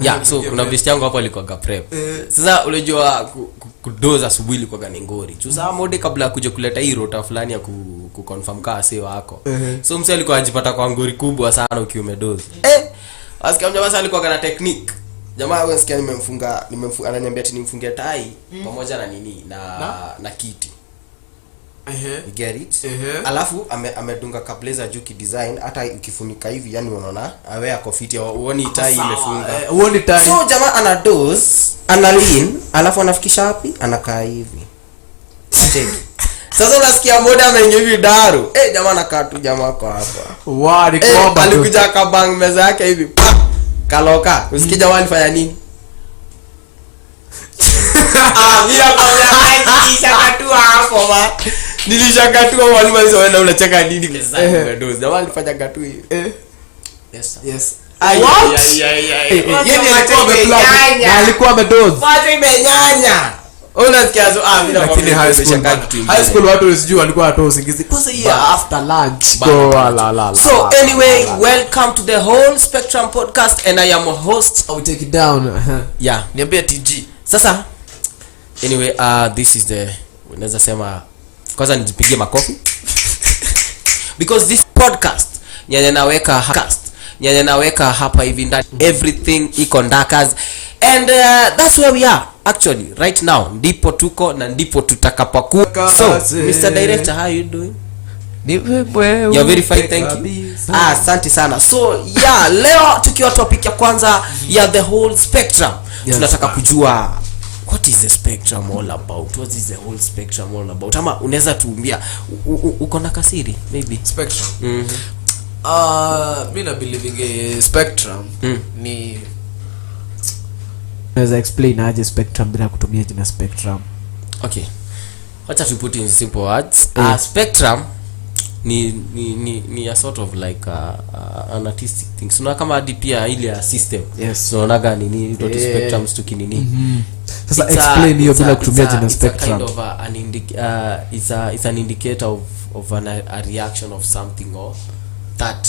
Yeah, so kuna best yangu hapo alikuwa prep. Sasa unajua kudoza asubuhi ilikuwa ni ngori. Sasa mode kabla kuja kuleta hii rota fulani ya kuconfirm kaa sio wako. So msee alikuwa anajipata kwa ngori kubwa sana ukiwa umedoza. Asikia mjamaa alikuwa na technique. Jamaa unasikia nimemfunga ananiambia ati nimfungie tai pamoja na nini na kiti. You get it? Alafu amedunga kablaza juu ki design hata ukifunika hivi yani unaona awe ako fit uone tai imefunga. Uone tai. So jamaa ana dose, ana lean, alafu anafikisha wapi? Anakaa hivi. Check. Sasa unasikia moda ameingia hivi daru. Jamaa anakaa tu jamaa kwa hapa. Wow, ni kwamba alikuja kabang meza yake hivi. Kaloka. Usikie jamaa alifanya nini? Mimi nakwambia nilishakatua hapo ma. Nilishakatua mwalimu alisema unacheka nini kesa ndio. Jamaa alifanya gatu hivi. Yes. Yeye alikuwa amedoze. Wacha imenyanya. Unasikia so lakini high school watu usijua walikuwa watu usingizi. Pasa hii after lunch. So anyway, welcome to the whole Spectrum podcast and I am a host. I will take it down. Yeah, niambia TG. Sasa anyway, this is the unaweza sema kwanza nijipigie makofi. Because this podcast nyanya naweka hapa hivi ndani everything iko ndakas and that's where we are actually right now. Ndipo tuko na ndipo tutakapokuwa. So Mr. Director, how you doing? You're very fine, thank you. Asante sana. So yeah, leo tukiwa topic ya kwanza ya the whole spectrum. Tunataka kujua what is the spectrum all about? What is the whole spectrum all about? Ama unaweza tuambia uko na kasiri maybe spectrum. Mimi na believing spectrum ni naweza explain aje spectrum bila kutumia jina spectrum. Okay. What to put in simple words? Spectrum ni a sort of like an artistic thing. So kama hadi pia ile ya system. Yes. So unaga nini to spectrums to kinini. Sasa explain hiyo bila kutumia jina spectrum. It's kind of it's an indicator of a reaction of something or that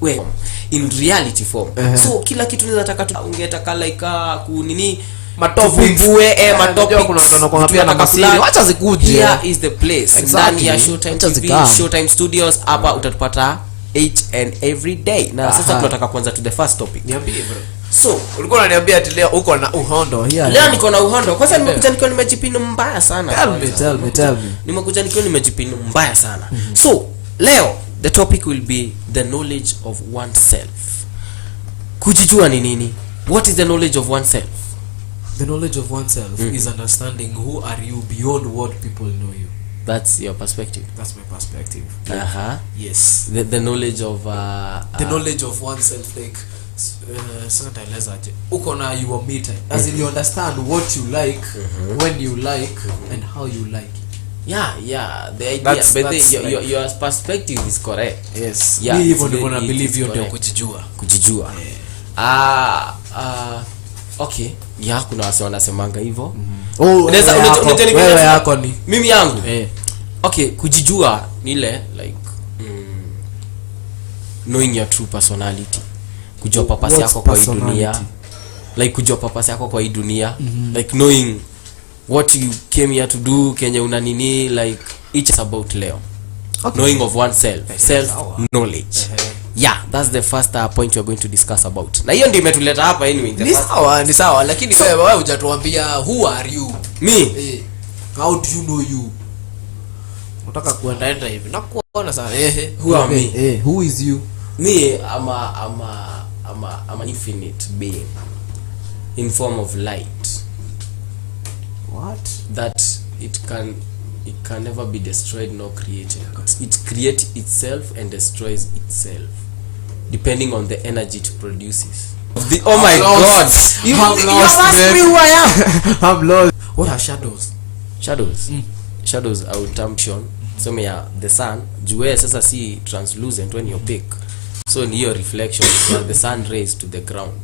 well in reality form. So kila kitu ninataka ungetaka like kunini matopimbue matopic kuna wanakuwa pia na masiri acha zikuje. Here is the place ndani ya Showtime TV, Showtime Studios. Hapa utatupata each and every day. Na sasa tunataka kuanza to the first topic. Niambie bro. So ulikuwa unaniambia ati leo uko na uhondo. Leo niko na uhondo. Kwanza nimekuja nikiwa nimejipinu mbaya sana. Tell me. Nimekuja nikiwa nimejipinu mbaya sana. So leo the topic will be the knowledge of oneself. Kujijua ni nini? What is the knowledge of oneself? The knowledge of oneself is understanding who are you beyond what people know you. That's your perspective. That's my perspective. Yes. The knowledge of the knowledge of oneself, like sasa taelezaje uko na your me time as in you understand what you like, when you like, and how you like it. Yeah, the idea but your perspective is correct. Yes. Yeah, hivyo ndio na believe you ndio kujijua. Okay. Yeah, kuna wase wanasemanga hivyo. Unaweza wewe yako ni mimi yangu. Okay, kujijua ni ile like knowing your true personality. Kujua purpose yako kwa hii dunia. Like kujua purpose yako kwa hii dunia. Like knowing what you came here to do, kenye una nini, like it's about leo. Knowing of oneself, self knowledge. Yeah, that's the first point we're going to discuss about. Na hiyo ndio imetuleta hapa anyway. Ni sawa lakini wewe hujatuambia who are you? Me. How do you know you? Unataka kuenda hivi na kuona sana who are me? Who is you? Me I'm an infinite being in form of light. What? That it can never be destroyed nor created. It creates itself and destroys itself depending on the energy it produces. Oh my God! You asked me who I am. I'm lost. What are shadows? Shadows are intention. So the sun, jua sasa si translucent when you pick. So ni your reflection from the sun rays to the ground.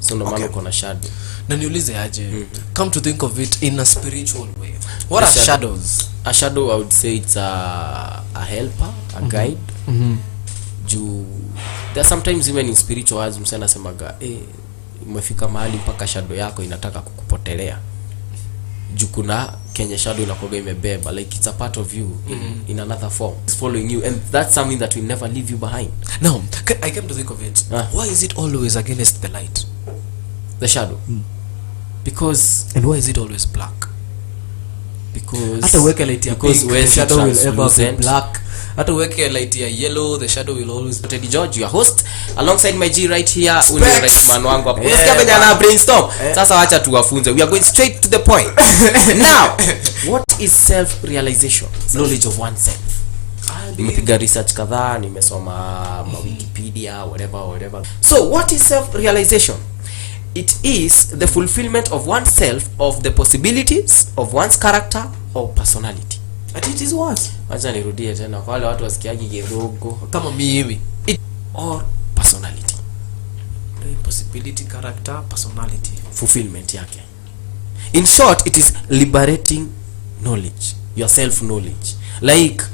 So no maana uko na shadow. Na niulize aje. Come to think of it in a spiritual way. What are shadows? A shadow, I would say it's a helper, a guide. There are sometimes even in spiritual words msana semaga umefika mahali mpaka shadow yako inataka kukupotelea. Jukuna Kenya shadow inakuwa imebeba, like it's a part of you in another form. It's following you, and that's something that will never leave you behind. Now, I came to think of it. Why is it always against the light? The shadow. Because, and why is it always black? Because hata weke light ya pink, the shadow will ever be black. Hata weke light ya yellow, the shadow will always be. Teddy George, your host, alongside my G right here, ule right man wangu hapo. Unasikia venye na brainstorm. Sasa acha tuwafunze. We are going straight to the point. Now, what is self realization? Knowledge of oneself. Nimepiga research kadhaa, nimesoma Wikipedia, whatever. So, what is self realization? It is the fulfillment of oneself of the possibilities of one's character or personality. And it is what? Acha nirudie tena kwa wale watu wasikiaji kidogo kama mimi. It or personality. The possibility, character, personality. Fulfillment yake. In short, it is liberating knowledge, your self knowledge. Like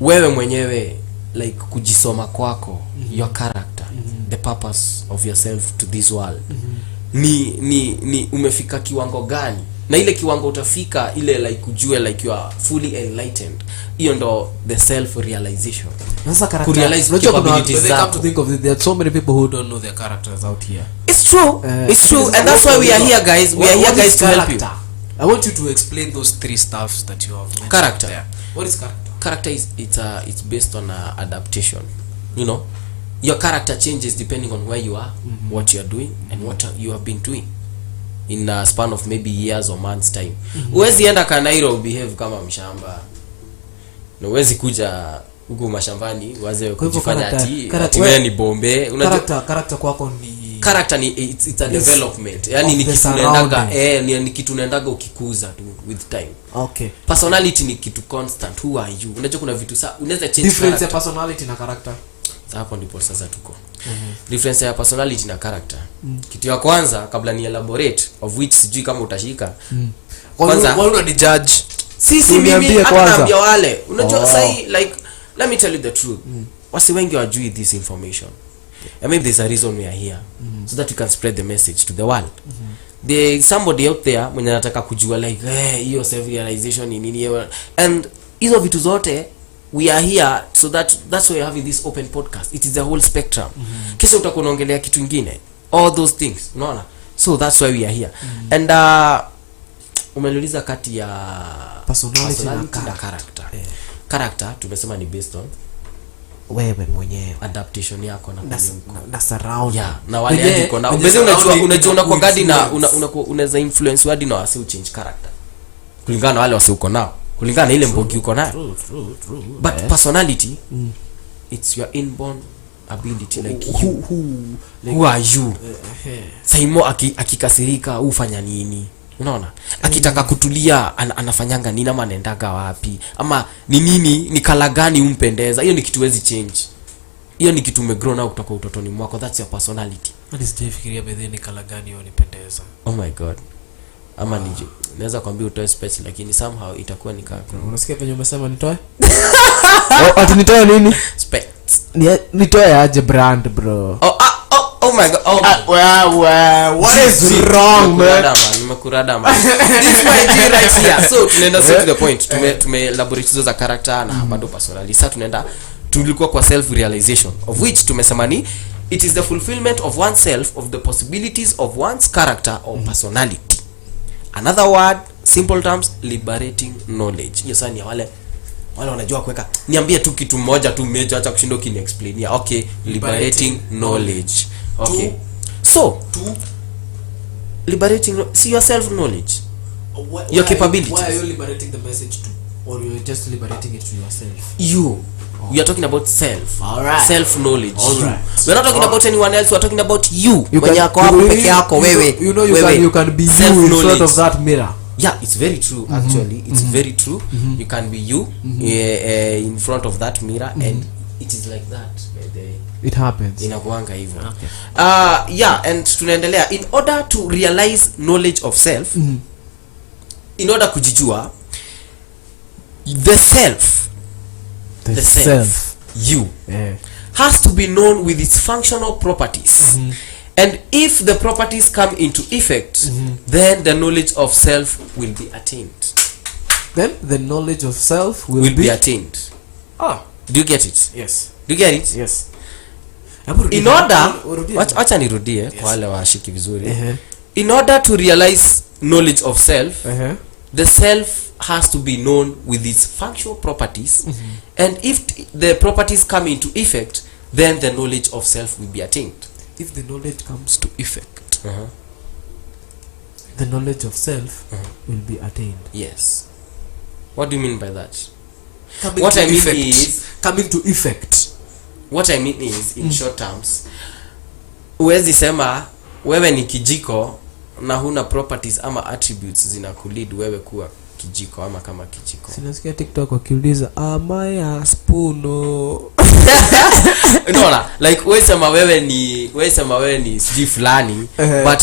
wewe mwenyewe, like kujisoma kwako, your character, the purpose of yourself to this world. Ni umefika kiwango gani? Na ile kiwango utafika ile like ujue like you are fully enlightened. Hiyo ndo the self realization. Sasa character. Realize capabilities they come to think of it, there are so many people who don't know their characters out here. It's true. It's true, and that's why we are here, guys. We are here, guys, to help you. I want you to explain those three stuffs that you have mentioned. Character. There. What is character? Character is it's based on adaptation. You know, your character changes depending on where you are, what you are doing, and what you have been doing in a span of maybe years or months time. Uwezi enda Kanairo behave kama mshamba. Na uwezi kuja huko mashambani waze kujifanya ati wewe ni bombe. Unajua character kwako ni character ni it's a development. Yaani ni kitu unaendaga ni kitu unaendaga ukikuza with time. Okay. Personality ni kitu constant. Who are you? Unajua kuna vitu unaweza change difference ya personality na character. Hapo ndipo sasa tuko. Difference ya personality na character. Kitu ya kwanza kabla ni elaborate, of which sijui kama utashika. Kwanza wao ni judge. Sisi mimi hata naambia wale. Unajua sahi like let me tell you the truth. Wasi wengi wajui this information. And maybe there's a reason we are here. So that we can spread the message to the world. There is somebody out there mwenye anataka kujua like hiyo self realization ni nini, and hizo vitu zote we are here so that's why we are having this open podcast. It is the whole spectrum. Kesho utakuwa unaongelea kitu kingine, all those things, unaona? So that's why we are here. And umeuliza kati ya personality na character. Character tumesema ni based on wewe mwenyewe, adaptation yako na surround. Yeah, na wale hadi uko na unajua kwa gadi na unaweza influence wadi na wasi change character kulingana na wale wasi uko nao, kulingana na ile mbogi uko nayo. But personality, it's your inborn ability, like who are you. Saimo akikasirika ufanya nini, unaona? Akitaka kutulia anafanyanga nini, ama anaendaga wapi, ama ni nini, ni kala gani umpendeza. Hiyo ni kitu wezi change. Hiyo ni kitu umegrow na kutoka utotoni mwako. That's your personality. Hadi sijafikiria bedhe ni kala gani unipendeza. Oh my god. Ama nije naweza kwambia utoe space, lakini somehow itakuwa ni kaka. Unasikia venye umesema nitoe? Ati nitoe nini? Space. Nitoe aje brand bro. Oh my god. What is wrong man? Nimekurada man. This is my G right here. So tunaenda straight to the point. Tume elaborate hizo za character na bado personality. Sasa tunaenda tulikuwa kwa self realization, of which tumesema ni it is the fulfillment of oneself of the possibilities of one's character or personality. Another word, simple terms, liberating knowledge. Hiyo sasa ni wale wanajua kuweka, niambie tu kitu moja tu major, acha kushinda kini explain. Okay, liberating knowledge. Okay. So, liberating, see your self knowledge. Your capabilities. Why are you liberating the message to, or you're just liberating it to yourself? You. We are talking about self. Alright. Self knowledge. Alright. We're not talking about anyone else. We're talking about you. When yako hapo peke yako wewe. You can be you in front of that mirror. Yeah, it's very true actually. It's very true. You can be you in front of that mirror, and it is like that. It happens. Inakuanga hivyo. Okay. Yeah, and tunaendelea. In order to realize knowledge of self, in order kujijua, the self, you has to be known with its functional properties And if the properties come into effect, then the knowledge of self will be attained. Then the knowledge of self will Be attained. Ah, Do you get it? yes. Do you get it? Yes. In order, wacha nirudie kwa wale washiki vizuri. In order to realize knowledge of self, the self has to be known with its functional properties, and if the properties come into effect, then the knowledge of self will be attained. If the knowledge comes to effect, the knowledge of self will be attained. Yes. What do you mean by that? Coming What to I mean effect. is, Coming to effect. what I mean is, in short terms, uwezi sema wewe ni kijiko na huna properties ama attributes zinakulead wewe kuwa kijiko ama kama kijiko. Sinasikia TikTok wakiuliza am I a spoon? Unaona, like wewe sema wewe ni siji fulani, but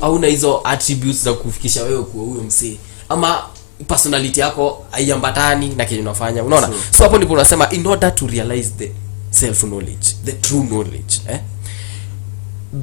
hauna hizo attributes za kufikisha wewe kuwa huyo msee, ama personality yako haiambatani na kile unafanya. Unaona, so hapo ndipo unasema in order to realize the self knowledge, the true knowledge,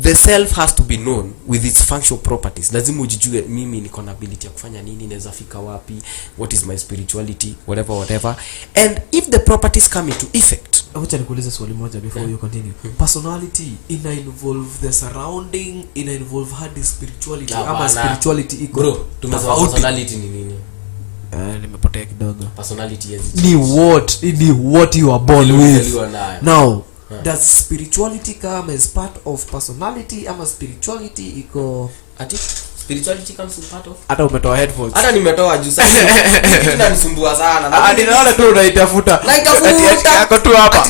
the self has to be known with its functional properties. Lazima ujijue mimi niko na ability ya kufanya nini, naweza fika wapi, what is my spirituality, whatever. And if the properties come into effect, acha nikuulize swali moja before you continue. Personality ina involve the surrounding, ina involve hadi spirituality, ama spirituality iko. Bro, tumesema personality ni nini? Nimepotea kidogo. Personality ni what you are born with. Now, does spirituality come as part of personality, ama spirituality iko ati spirituality comes as part of? Hata umetoa headphones. Hata nimetoa juu sasa. Hiki kinanisumbua sana. Hadi naona tu unaitafuta. Ati yako tu hapa.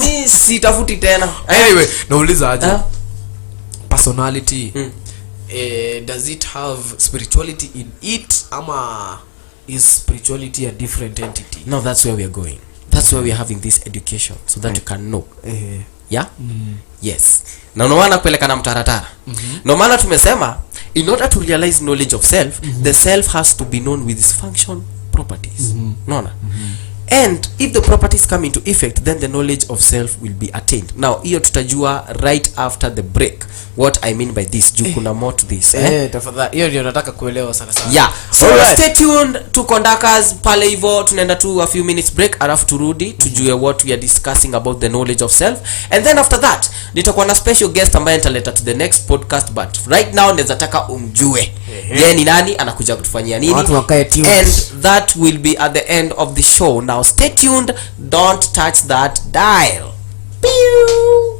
Mimi sitafuti tena. Anyway, nauliza aje. Personality. Does it have spirituality in it, ama is spirituality a different entity? No, that's where we are going. That's why we are having this education, so that you can know. Yeah? Yes. Na unaona kupeleka na mtaratara. No maana tumesema in order to realize knowledge of self, the self has to be known with its function properties. Unaona? And if the properties come into effect, then the knowledge of self will be attained. Now, hiyo tutajua right after the break what I mean by this. Juu kuna more to this. Tafadhali. Hiyo ndio nataka kuelewa sana. Yeah. So stay tuned to conductors pale hivyo, tunaenda tu a few minutes break, alafu turudi tujue what we are discussing about the knowledge of self. And then after that, nitakuwa na special guest ambaye nitaleta to the next podcast, but right now naweza taka umjue. Yeye ni nani, anakuja kutufanyia nini? Watu wakae tuned. And that will be at the end of the show. Now stay tuned, don't touch that dial. Pew!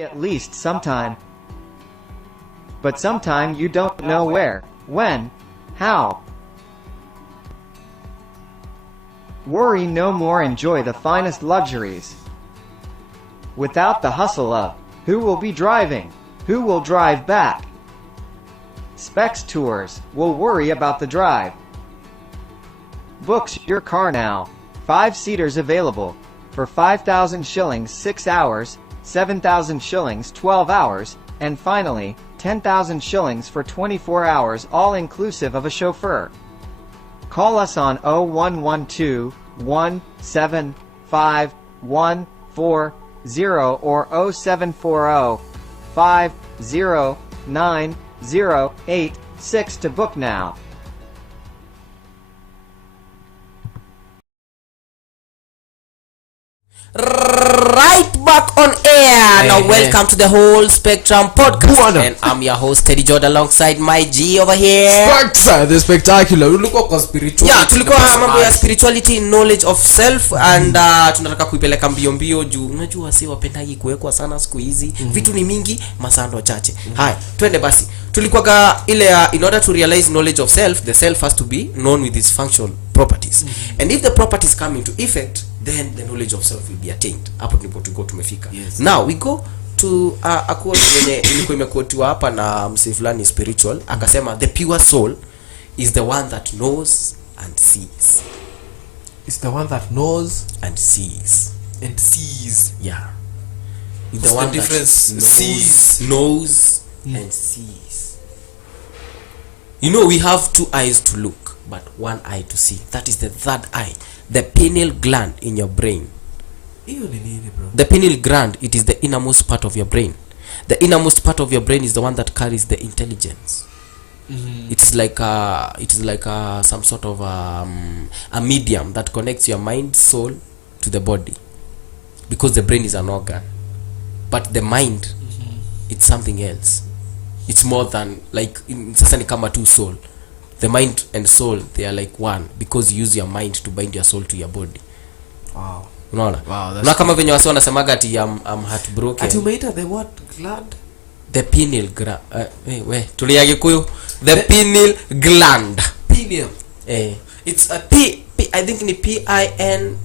At least sometime. But sometime you don't know where, when, how. Worry no more, enjoy the finest luxuries. Without the hustle of, who will be driving? Who will drive back? Specs Tours will worry about the drive. Books your car now. 5-seaters available for 5,000 shillings 6 hours, 7,000 shillings 12 hours, and finally, 10,000 shillings for 24 hours, all inclusive of a chauffeur. Call us on 0112 175 140 or 0740 509086 to book now. Right back on air. Now welcome to the Whole Spectrum Podcast. And I'm your host Teddy George alongside my G over here. The spectacular. Tulikuwa kwa spirituality. Yeah, tulikuwa mambo ya spirituality, knowledge of self, and tunataka kuipeleka mbio juu unajua si wapendagi kuwekwa sana siku hizi. Vitu ni mingi, masando chache. Hai, twende basi. Tulikuwa ile in order to realize knowledge of self, the self has to be known with its functional properties. And if the properties come into effect, then the knowledge of self will be attained. Hapo ndipo tumefika. Yes. Now we go to a quote yenye ilikuwa imequotiwa hapa na msee fulani spiritual, akasema the pure soul is the one that knows and sees. It's the one that knows and sees. Yeah. It's the one difference that knows and sees. You know, we have 2 eyes to look, but 1 eye to see. That is the third eye, the pineal gland in your brain. The pineal gland, it is the innermost part of your brain. The innermost part of your brain is the one that carries the intelligence. It is like some sort of a medium that connects your mind, soul to the body, because the brain is an organ, but the mind, it's something else. It's more than like sasa ni kama two soul. The mind and soul, they are like one, because you use your mind to bind your soul to your body. Wow. Unaona? Wow, na kama venye wasi wanasemaga ati I'm heartbroken. Ati umeita the what gland? The pineal gland. Tuliage kuyo. The pineal gland. Pineal. It's a P I think ni PINEAL.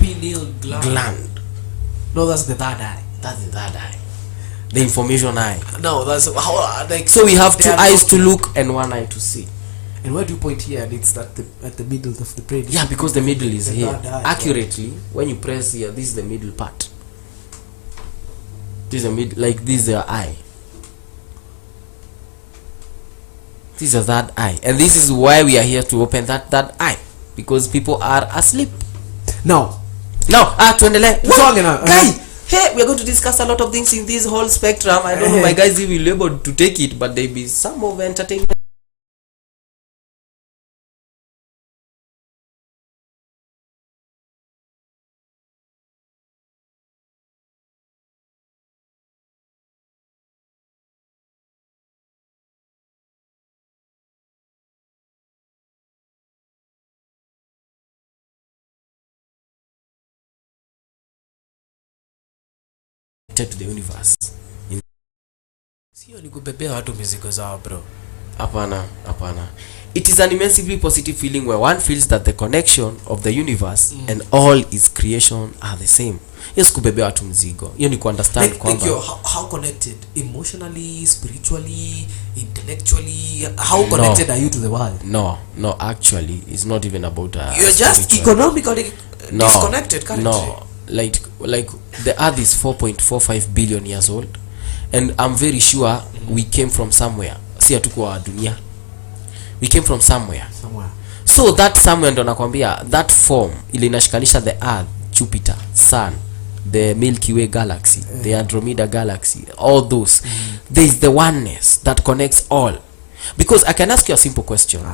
Pineal gland. No, that's the third eye. That's the third eye. The information eye. No, that's how like. So we have 2 eyes to look and 1 eye to see. And where do you point here? And it's at the middle of the brain. Yeah, because the middle is here. Accurately, yeah. when you press here, this is the middle part. This is the mid, like this is the eye. This is the third eye, and this is why we are here to open that eye, because people are asleep. Now, tuendele. Guy, hey, we are going to discuss a lot of things in this whole spectrum. I don't know my guys will be able to take it, but there be some of entertainment. To the universe. Sio ni kubebea watu mizigo zao bro. Hapana. It is an immensely positive feeling where one feels that the connection of the universe and all its creation are the same. Yes, kubebea watu mzigo. Hiyo ni understand kwamba how connected emotionally, spiritually, intellectually, how connected are you to the world? No, actually it's not even about you're just economically disconnected currently. No. Like the earth is 4.45 billion years old, and I'm very sure we came from somewhere. Si hatukuwa dunia, we came from somewhere. So that somewhere ndo nakwambia, that form ile inashikanisha the earth, Jupiter, sun, the Milky Way galaxy, the Andromeda galaxy, all those, there is the oneness that connects all. Because I can ask you a simple question.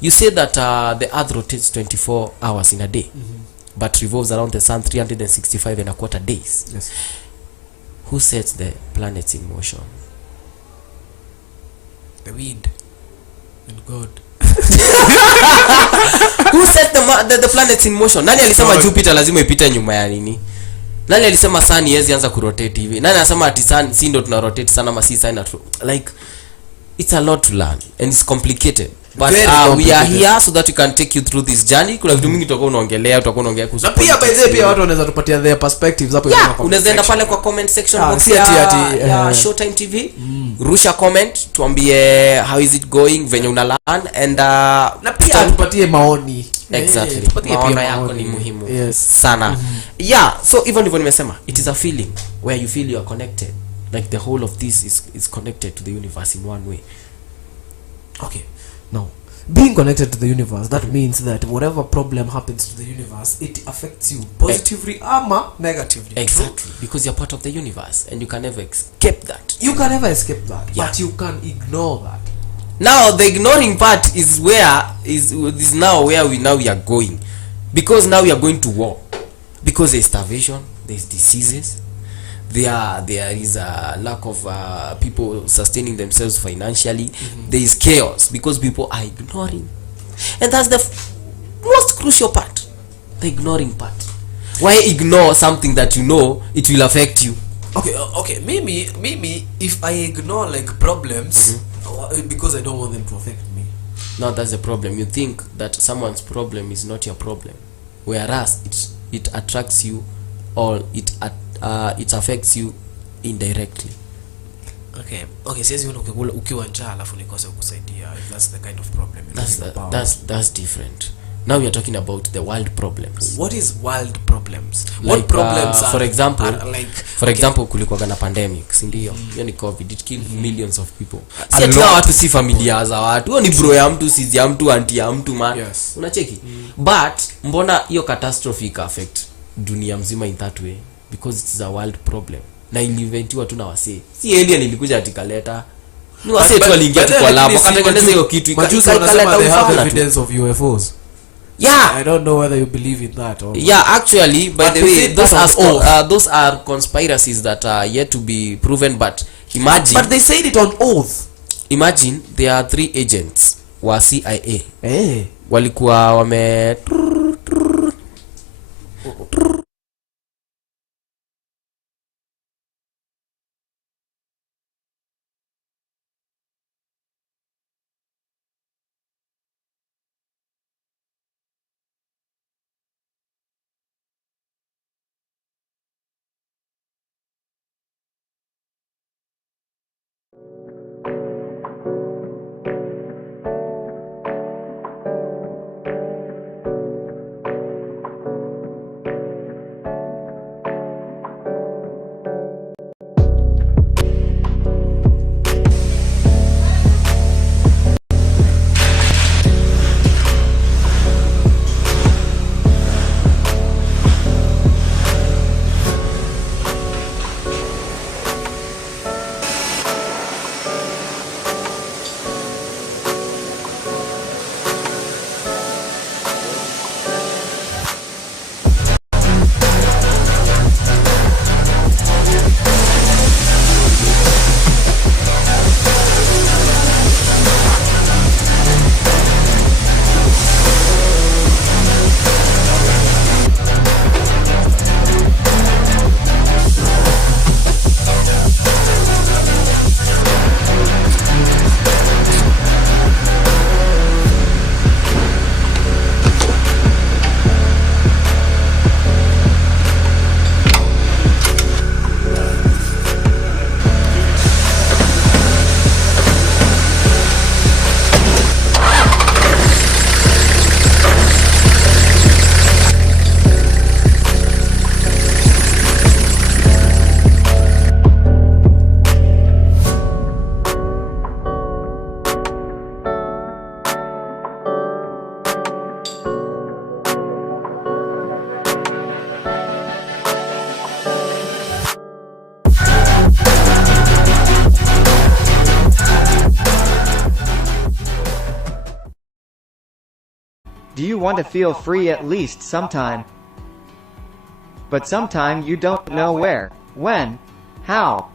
You say that the earth rotates 24 hours in a day, but revolves around the sun 365.25 days. Yes. Who sets the planets in motion? The wind and God. Who set the planets in motion? Nani alisema Jupiter lazima ipite nyuma ya nini? Nani alisema sun iwezi anza kurotate hivi? Nani anasema ati sun si ndo tuna rotate sana ama si sun like it's a lot to learn and it's complicated. but Very we are complicated. here so that we can take you through this journey. Kuna vitu mingi tutakuwa unaongelea kuhusu Na pia by the way, pia watu wanaweza tupatia their perspectives hapo yeah, kwenye comment unaweza enda section. pale kwa comment section Ah, box si ati- ya Showtime TV. Rusha comment tuambie how is it going, venye una learn and Na pia tupatie maoni. exactly Tupatie pia maono yako maoni. ni muhimu Yes. sana. Yeah, so even ndivyo nimesema, it is a feeling where you feel you are connected, like the whole of this is connected to the universe in one way. Okay. Now, being connected to the universe, that means that whatever problem happens to the universe, it affects you positively ama negatively. Exactly, because you're part of the universe and you can never escape that. You can never escape that, Yeah. but you can ignore that. Now the ignoring part is where is now where we are going, because now we are going to war, because there's starvation, there's diseases, there is a lack of people sustaining themselves financially. There is chaos because people are ignoring, and that's the most crucial part, the ignoring part. Why ignore something that you know it will affect you? Okay, maybe if I ignore like problems because I don't want them to affect me. Now that's the problem. You think that someone's problem is not your problem, whereas it attracts you, or it affects you indirectly. Okay, siwezi unaona ukiwa njaa alafu nikose kukusaidia. That's the kind of problem you're talking about. That's different. Now we are talking about the world problems. What is world problems? Like, What problems are, for example, are like, for example kulikuwa na pandemic, si ndio? Hiyo ni covid, it killed millions of people. A Si ati lot. watu si familia za watu. Hiyo ni bro ya mtu, sizi ya mtu, auntie ya mtu man. Yes. Unacheki? But mbona hiyo catastrophe ika affect dunia mzima in that way? Because it is a world problem. Na iliventiwa tu na wasee. Si alien ilikuja atikaleta. Ni wasee tu waliingia tu kwa lab wakatengeneza hiyo kitu majuzi wanasema ikaleta they have ufala tu. evidence of UFOs. Yeah. I don't know whether you believe in that or Yeah, actually, by But the they way, say that's those are conspiracies that are yet to be proven. But imagine, But they said it on oath. imagine there are 3 agents wa CIA Eh. walikuwa wame Do you want to feel free at least sometime? But sometime you don't know where, when, how.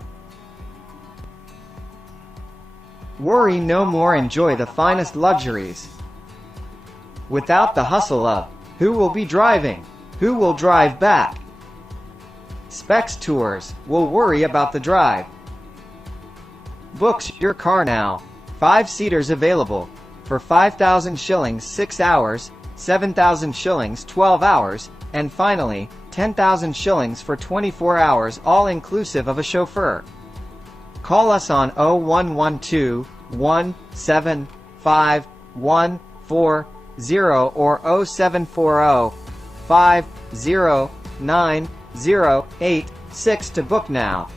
Worry no more, enjoy the finest luxuries. Without the hustle of, who will be driving, who will drive back. Specs Tours will worry about the drive. Books your car now. 5-seaters available for 5,000 shillings 6 hours, 7,000 shillings 12 hours, and finally, 10,000 shillings for 24 hours all inclusive of a chauffeur. Call us on 0112 175 140 or 0740 509086 to book now.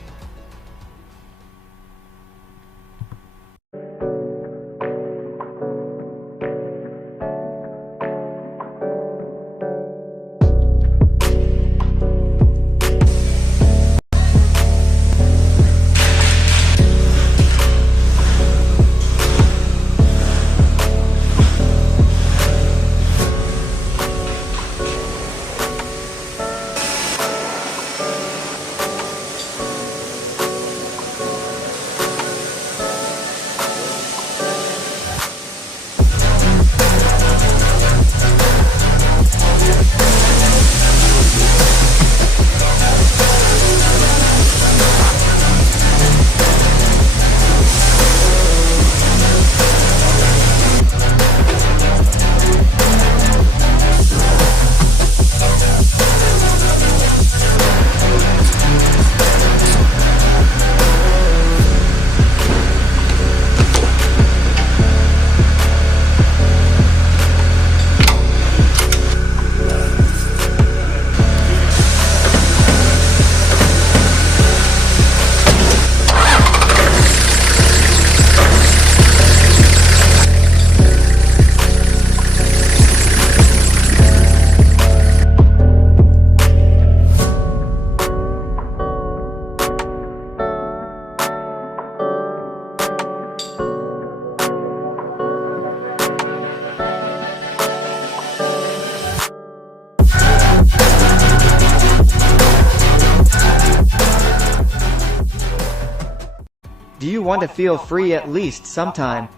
Do you want to feel free at least sometime?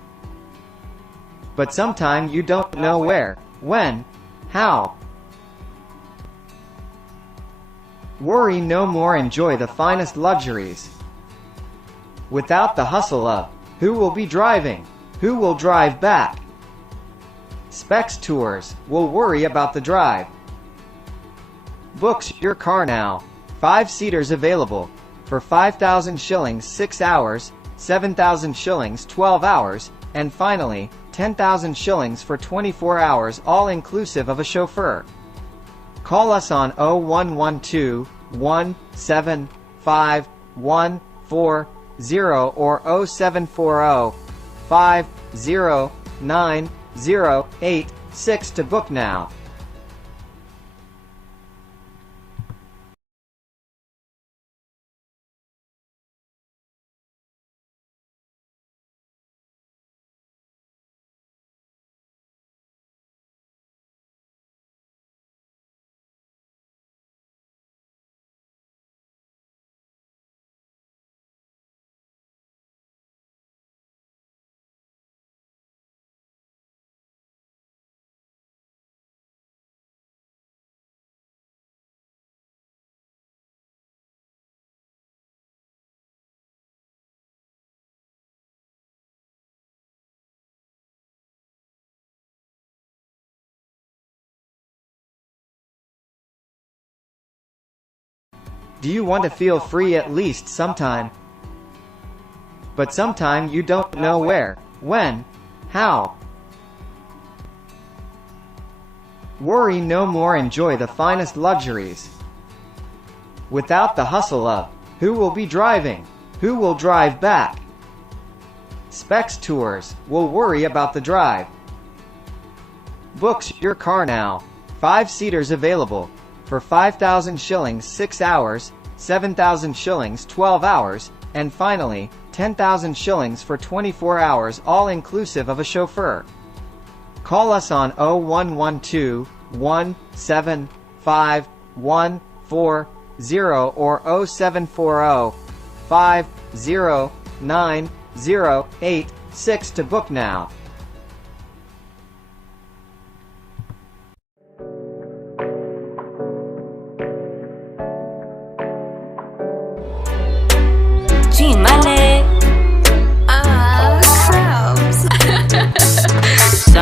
But sometime you don't know where, when, how. Worry no more, enjoy the finest luxuries. Without the hustle of, who will be driving, who will drive back. Specs Tours will worry about the drive. Books your car now. 5-seaters available for 5,000 shillings 6 hours, 7,000 shillings 12 hours, and finally, 10,000 shillings for 24 hours all inclusive of a chauffeur. Call us on 0112 175 140 or 0740 509086 to book now. Do you want to feel free at least sometime? But sometime you don't know where, when, how. Worry no more, enjoy the finest luxuries. Without the hustle of, who will be driving, who will drive back. Specs Tours will worry about the drive. Books your car now. 5-seaters available for 5,000 shillings 6 hours, 7,000 shillings 12 hours, and finally, 10,000 shillings for 24 hours all inclusive of a chauffeur. Call us on 0112 175 140 or 0740 509086 to book now. G Money. Crumbs.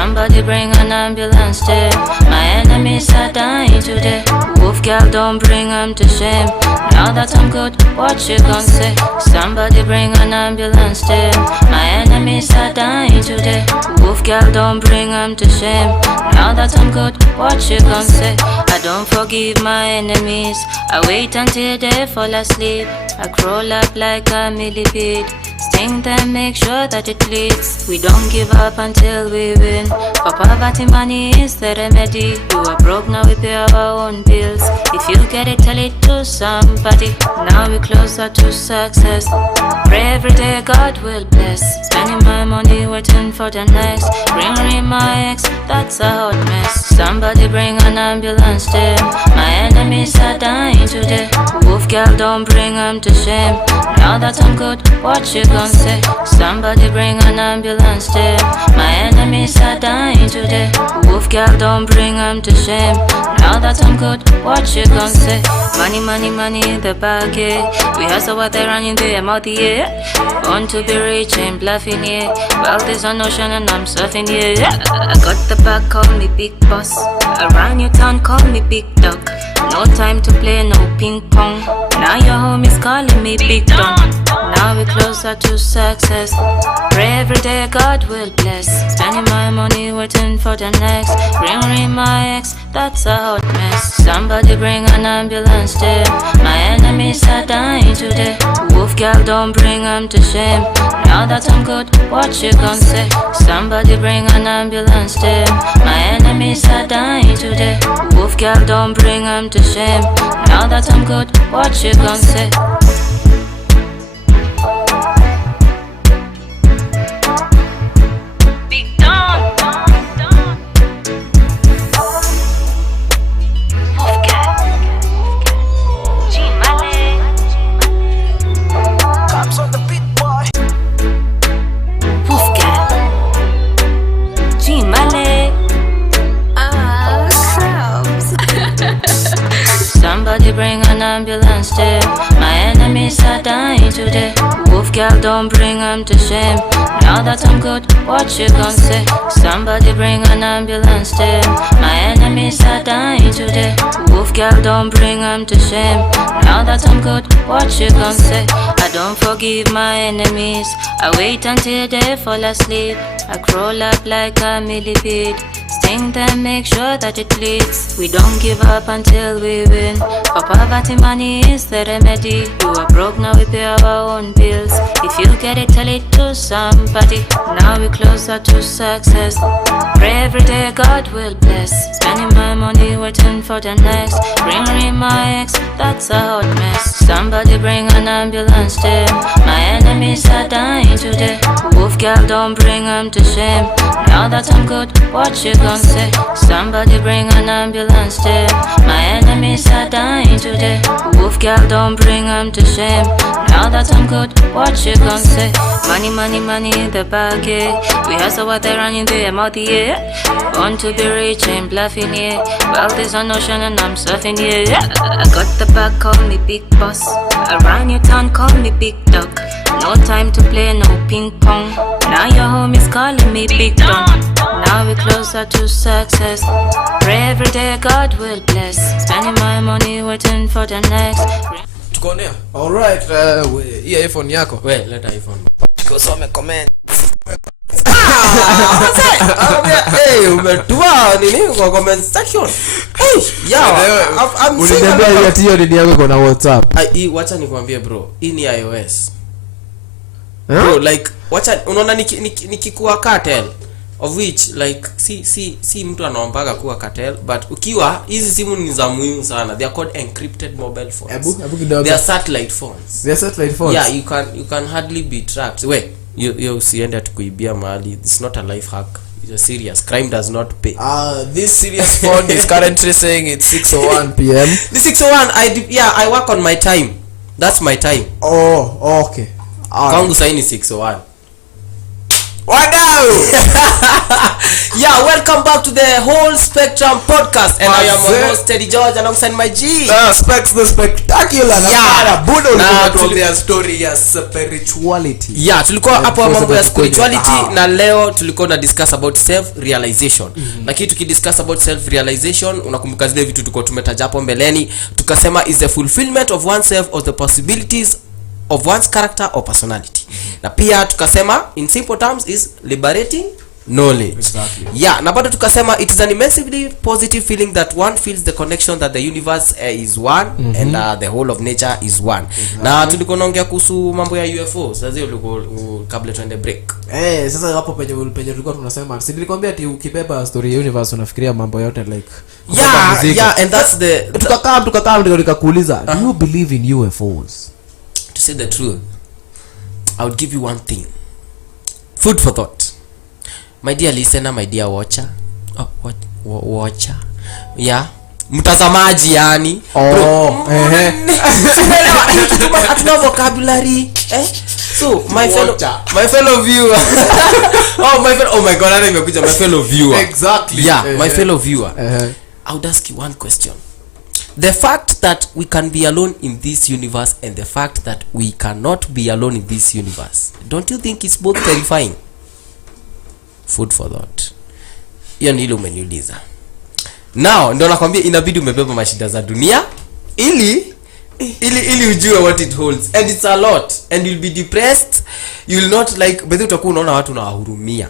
Somebody bring an ambulance there. My enemies are dying today. Wolf girl, don't bring them to shame. Now that I'm good, what you gon' say? Somebody bring an ambulance there. My enemies are dying today. Wolf girl, don't bring them to shame. Now that I'm good, what you gon' say? I don't forgive my enemies. I wait until they fall asleep. I crawl up like a millipede. Sting them, make sure that it bleeds. We don't give up until we win. For poverty, money is the remedy. You are broke, now we pay our own bills. If you get it, tell it to somebody. Now we're closer to success. Pray every day God will bless. Spending my money waiting for the next. Ring my ex, that's a hot mess. Somebody bring an ambulance there. My enemies are dying today. Wolf girl, don't bring them to shame. Now that I'm good, what you gon' say? Somebody bring an ambulance there. My enemies are dying today. Wolf girl, don't bring them to shame. Now that I'm good, what you gon' say? Money, money, money in the bag, yeah. We hustle out there running the mouth, yeah. Want to be rich and bluffing, yeah. Wealth is an ocean and I'm surfing, yeah. I got the bag, call me big boss. Around your town, call me big dog. No time to play, no ping pong. Now your homies calling me big don. Now we're closer to success. Pray every day God will bless. Spending my money waiting for the next. Ring my ex, that's a hot mess. Somebody bring an ambulance there. My enemies are dying today. Wolf girl, don't bring them to shame. Now that I'm good, what you gon' say? Somebody bring an ambulance there. My enemies are dying today. Wolf girl, don't bring them to shame. Now that I'm good, what you gon' say? Somebody bring an ambulance there. My enemies are dying today. Wolf girl, don't bring them to shame. Now that I'm good, what you gon' say? Somebody bring an ambulance there. My enemies are dying today. Wolf girl, don't bring them to shame. Now that I'm good, what you gon' say? I don't forgive my enemies. I wait until they fall asleep. I crawl up like a millipede. Sting them, make sure that it bleeds. We don't give up until we win. For poverty, money is the remedy. You are broke, now we pay our own bills. If you get it, tell it to somebody. Now we're closer to success. Pray every day God will bless. Spending my money waiting for the next. Ring my ex, that's a hot mess. Somebody bring an ambulance there. My enemies are dying today. Wolf girl, don't bring them to shame. Now that I'm good, what you gon' say? Somebody bring an ambulance there. My enemies are dying today. Wolf girl, don't bring them to shame. Now that I'm good, what you gon' say? Money, money, money in the bag, yeah. We hustle out there running the mouth, yeah. Want to be rich and bluffing, yeah. Wealth is an ocean and I'm surfing, yeah. I got the bag, call me big boss. Around your town, call me big dog. No time to play, no ping pong. Now your homies calling me big don. Now we're closer to success. Pray every day God will bless. Spending my money waiting for the next. Tukonea. Alright, hii iPhone yako. We, leta iPhone. Kusome comment. Hey, umetua nini kwa comment section? Hey, yeah, I'm saying Unaniambia hiyo nini yako kuna WhatsApp. Wacha nikwambie bro, hii ni iOS. Bro, like wacha unaona nikikuwa cartel of which like si mtu anaombaga kuwa cartel, but ukiwa hizi simu ni za muhimu sana. They are called encrypted mobile phones. They are satellite phones. They are satellite phones. Yeah, you can hardly be tracked. Wait, you usiende tukuibia mahali. It's not a life hack. It's a serious crime, does not pay. This serious phone is currently saying it's 6:01 p.m. The 6:01 I work on my time. That's my time. Oh, okay. Kwangu saini 6:01. Yeah, welcome back to the Whole Spectrum podcast, and I am your host TEDDY GEORGE alongside my G. Specs the Spectacular. Yeah. Budo ulikuwa story ya spirituality. Yeah, tulikuwa hapo mambo ya spirituality na leo tulikuwa na discuss about self realization. Lakini tukidiscuss about self realization, unakumbuka zile vitu tulikuwa tumetaja hapo mbeleni, tukasema is the fulfillment of oneself of the possibilities of one's character or personality. Na pia tukasema in simple terms is liberating knowledge. Exactly. Yeah, na bado tukasema it is an immensely positive feeling that one feels the connection that the universe is one and the whole of nature is one. Na tulikuwa naongea kuhusu mambo ya UFO. Sasa ulikuwa kabla tuende break. Sasa hapo penye tulikuwa tunasema, si nilikwambia ati ukibeba story ya universe unafikiria mambo yote like yeah, and that's the tukakaa nikakuuliza, do you believe in UFOs? To say the truth, I would give you one thing. Food for thought. My dear listener, my dear watcher. Watcher. Yeah. Mtazamaji yani. Hatuna vocabulary. So, my fellow viewer. Oh my god, I nimekuja my fellow viewer. Exactly. Yeah, my fellow viewer. I would ask you one question. The fact that we can be alone in this universe and the fact that we cannot be alone in this universe, don't you think it's both terrifying? Food for thought. Hiyo ndio umeniuliza. Now ndio nakwambia inabidi umebeba mashida za dunia ili ujue what it holds, and it's a lot, and you'll be depressed. You'll not like, but utakuwa unaona watu na wahurumia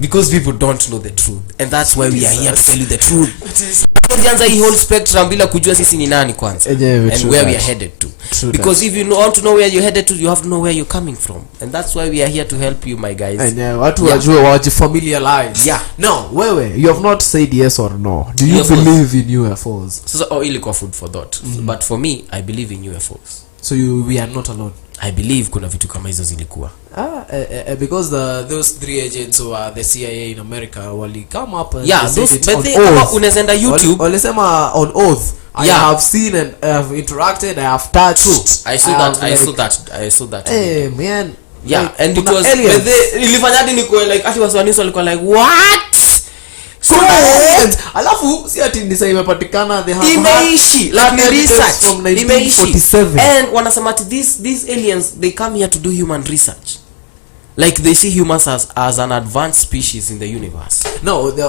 because people don't know the truth, and that's why we are here to tell you the truth. Tuanze hii whole spectrum bila kujua sisi ni nani kwanza and where we are headed to. Because if you want to know where you're headed to, you have to know where you're coming from, and that's why we are here to help you, my guys. And watu wajue wajifamiliarize. Yeah. No, wewe, you have not said yes or no. Do you believe in UFOs? So ilikuwa food for thought. But for me, I believe in UFOs. So we are not alone. I believe kuna vitu kama hizo zilikuwa. Because those three agents who are the CIA in America wali come up and unazenda YouTube walisema on oath, I have seen and I have interacted, I have touched. I saw that. Hey man. Yeah, like, and it was ilifanya hadi niko like ati waswaniso walikuwa like what? So alafu si ati ndisa imepatikana they have imeishi like research from 1947 and wanasema ati these aliens they come here to do human research, like they see humans as an advanced species in the universe. No, the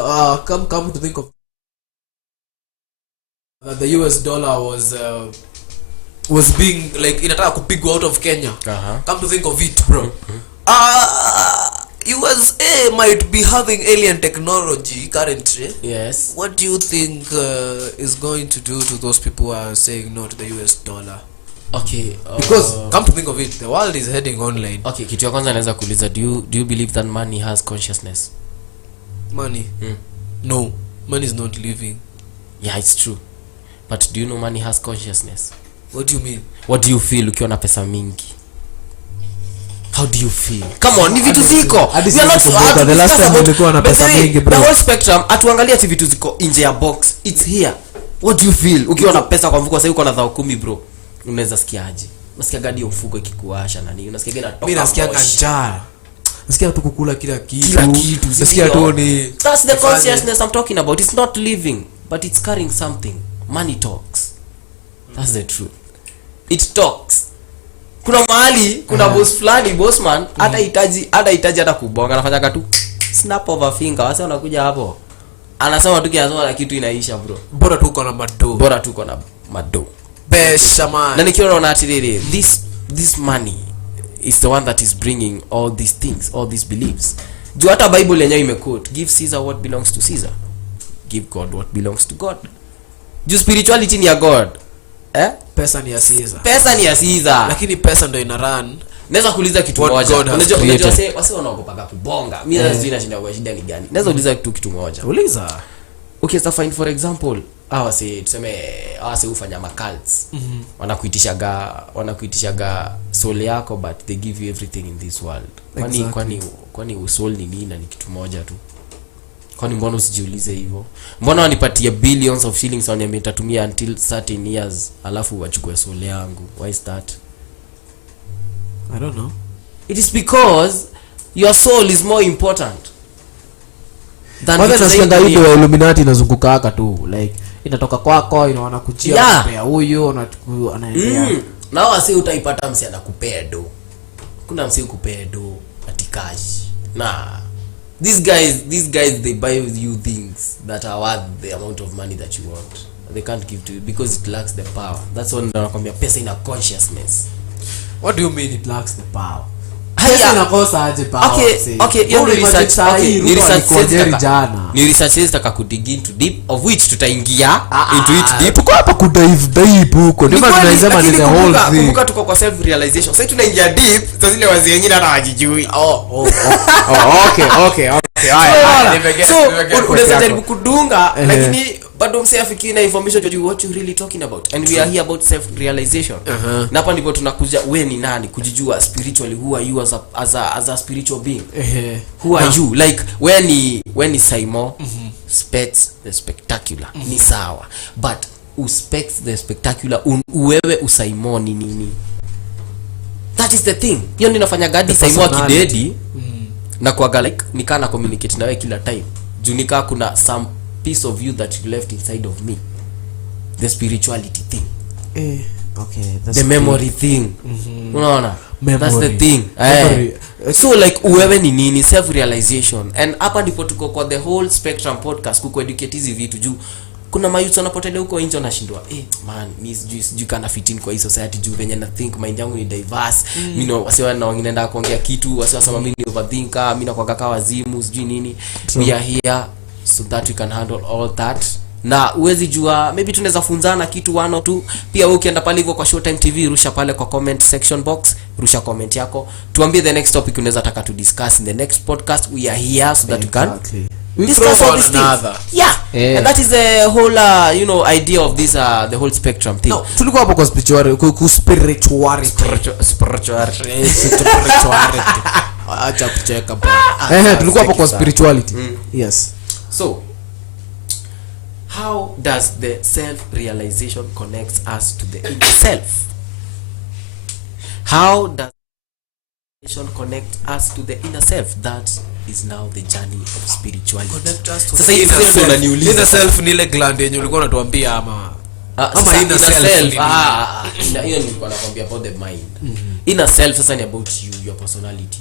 come to think of that the US dollar was being like inataka kupigwa out of Kenya. Come to think of it, bro. USA might be having alien technology currently. Yes. What do you think is going to do to those people who are saying no to the US dollar? Okay. Because come to think of it, the world is heading online. Okay, kitu ya kwanza naweza kuuliza, do you believe that money has consciousness? Money? No, money is not living. Yeah, it's true. But do you know money has consciousness? What do you mean? What do you feel ukiwa na pesa mingi? How do you feel? Come on, ni vitu ziko. We are not the last time nilikuwa na pesa mingi, bro. The whole spectrum atuangalia ati vitu ziko nje ya box. It's here. What do you feel ukiwa na pesa kwa mfuko? Sasa uko na 10,000 bro. Unaweza sikiaje? Unasikia gadi ya mfuko ikikuasha na nini? Unasikia gani natoka? Mimi nasikia njaa. Nasikia tu kukula kila kitu. Nasikia tu ni that's the consciousness I'm talking about. It's not living, but it's carrying something. Money talks. That's the truth. It talks. Kuna mahali kuna boss fulani, bossman hata hitaji hata kubonga, anafanya tu snap of a finger. Wasa unakuja hapo anasema tu kiazoa na kitu inaisha, bro. Bora tu uko na mado. Besha man. Na nikiona na ati this money is the one that is bringing all these things, all these beliefs. Juu hata Bible yenyewe imequote, give Caesar what belongs to Caesar, give God what belongs to God. Juu spirituality ni ya God. Pesa ni ya Caesar. Lakini pesa ndio ina run. Naweza kuuliza kitu moja. Unajua wase wanaogopa kubonga. Mimi lazima ninashinda kwa shida ni gani? Naweza kuuliza kitu moja. Uliza. Okay, so fine, for example, tuseme ufanya macults. Wanakuitishaga soul yako, but they give you everything in this world. Kwani soul ni nini na ni kitu moja tu? Kwani mbona usijiulize hivyo? Mbona wanipatie billions of shillings waniambia nitatumia until certain years alafu wachukue soul yangu? Why is that? I don't know. It is because your soul is more important than Whether vitu za hii nasikia dunia. hiyo Illuminati inazunguka haka tu like inatoka kwako inaona kuchia Yeah. kupea huyo anaendea. Na wasi utaipata msi anakupea do. Kuna msi ukupea do ati cash. Nah. These guys they buy you things that are worth the amount of money that you want. They can't give to you because it lacks the power. That's when nakwambia pesa ina consciousness. What do you mean it lacks the power? Haya. Pesa inakosa aje power? Okay, hiyo ni research. Okay, ni research jana. Ni research zitaka kudig into deep, of which tutaingia into it deep. Tuko hapa ku dive huko. Ndio maana tunasema ni the whole thing. Kumbuka tuko kwa self realization. Sasa tunaingia deep, sasa zile wazee wengine hata hawajijui. Okay. So unaweza jaribu kudunga lakini bado msiafikiri na information juu what you really talking about, and we are here about self realization. Na hapa ndipo tunakuja wewe ni nani, kujijua spiritually, who are you as a spiritual being. Who are you, like when ni Saimo Specs the Spectacular ni sawa, but Specs the Spectacular wewe usaimo ni nini? That is the thing. Hiyo ndio inafanya gadi Saimo kidedi na kuaga like nikana communicate na wewe kila time. Juu nika kuna some piece of you that you left inside of me, the spirituality thing, okay, that's the memory thing. Unaona, that's the thing. So like wewe ni nini, self realization. And hapa ndipo tuko kwa the whole spectrum podcast kuku educate hizi vitu juu kuna mayuts wanapotelea huko nje wanashindwa man mimi sijui kana fit in kwa hii society juu venye na think mind yangu ni diverse. Mimi no wasiwa na wengine nenda kuongea kitu wasiwa sema mimi ni overthinker, mimi na kwa kaka wazimu sijui nini. We are here so that we can handle all that. Na uwezi jua maybe tunaweza funzana kitu one or two. Pia wewe ukienda pale hivyo kwa Showtime TV, rusha pale kwa comment section box, rusha comment yako, tuambie the next topic unaweza taka to discuss in the next podcast. We are here so that we can discuss all these things. Yeah. And that is the whole idea of this the whole spectrum thing. No, tulikuwa hapo kwa spirituality. Acha kucheka bwana. Tulikuwa hapo kwa spirituality. Yes. So how does the self realization connects us to the inner self? How does connect us to the inner self? That is now the journey of spirituality. Connect us to sasa the hivi ndio unaniuliza inner self ni ile gland yenye ulikuwa unatuambia ama inner self. Hiyo nilikuwa nakwambia about the mind. Inner self sasa ni about you, your personality.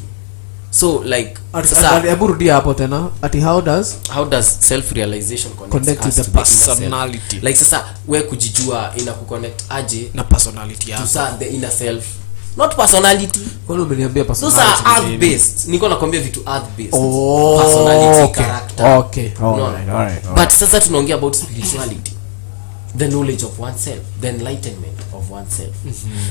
So like sasa hebu rudia hapo tena ati how does self realization connect us to the the personality? Like sasa wewe kujijua ina kuconnect aje na personality yako to the inner self, not personality. Kwa nini umeniambia personality? Those are earth based. Niko nakwambia vitu earth based. Personality, character. Okay. All right. But sasa tunaongea about spirituality, the knowledge of oneself, the enlightenment of oneself.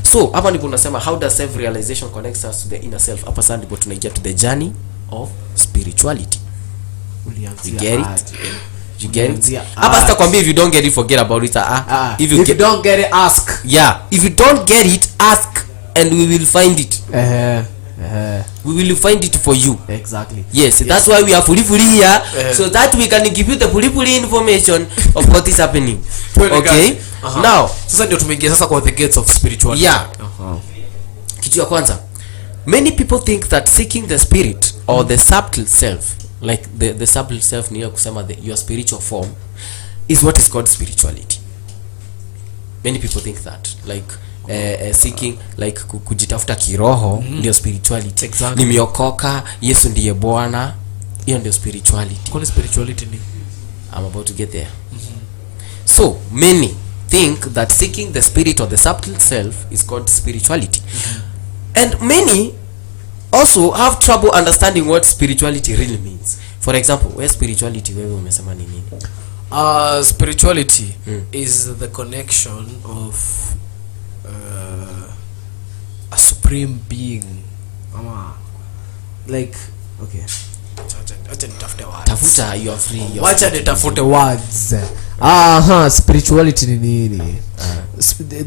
So hapa ndipo tunasema how does self realization connects us to the inner self. Hapa sasa ndipo tunaingia to the journey of spirituality. You get it? You get it? Hapa sitakwambia if you don't get it forget about it. If you don't get it ask. Yeah, if you don't get it ask and we will find it. We will find it for you. Exactly. Yes, that's why we are fully here, so that we can give you the fully information of what is happening. Okay. Now sasa ndio tumeingia sasa kwa the gates of spirituality. Yeah. Kitu ya kwanza, many people think that seeking the spirit or the subtle self, like the subtle self ni kusema your spiritual form, is what is called spirituality. Many people think that like seeking like kujitafuta kiroho ndio spirituality. Exactly. Nimeokoka, Yesu ndiye Bwana, hiyo ndio spirituality. Kwa spirituality ni I'm about to get there. So many think that seeking the spirit or the subtle self is called spirituality. And many also have trouble understanding what spirituality really means. For example, where spirituality wewe umesema ni nini? Spirituality is the connection of a supreme being. Like okay. Acha nitafute words. Tafuta, you are free. Wacha nitafute words. Spirituality ni nini?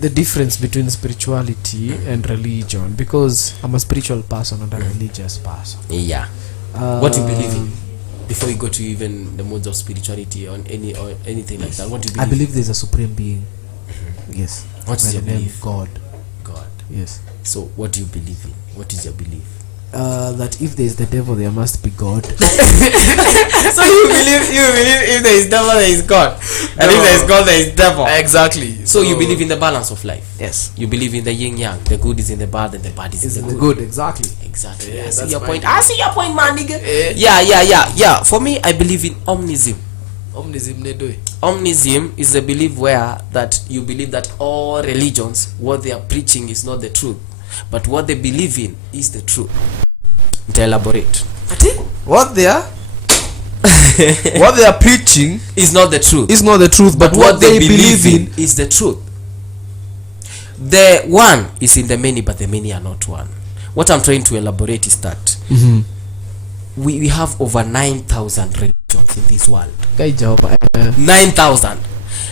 The difference between spirituality and religion, because I'm a spiritual person and a religious person. Yeah. What you believe in? Before we go to even the modes of spirituality or anything like that, what do you believe? I believe there's a supreme being. Yes. What is your belief? God. God. Yes. So what do you believe in? What is your belief? that if there is the devil, there must be God. So you believe if there is devil, there is God, and if there is God, there is devil. Exactly. So you believe in the balance of life. Yes. You believe in the yin yang. The good is in the bad, and the bad is in the good. Exactly. Exactly. Yeah, I see that's your my point. idea. I see your point, man, nigga. Yeah. For me, I believe in omnism. Omnism is the belief where that you believe that all religions, what they are preaching is not the truth, but what they believe in is the truth. To elaborate, What they are preaching is not the truth. is not the truth, but what they believe in. is the truth. The one is in the many, but the many are not one. What I'm trying to elaborate is that we have over 9,000 religions in this world. 9,000.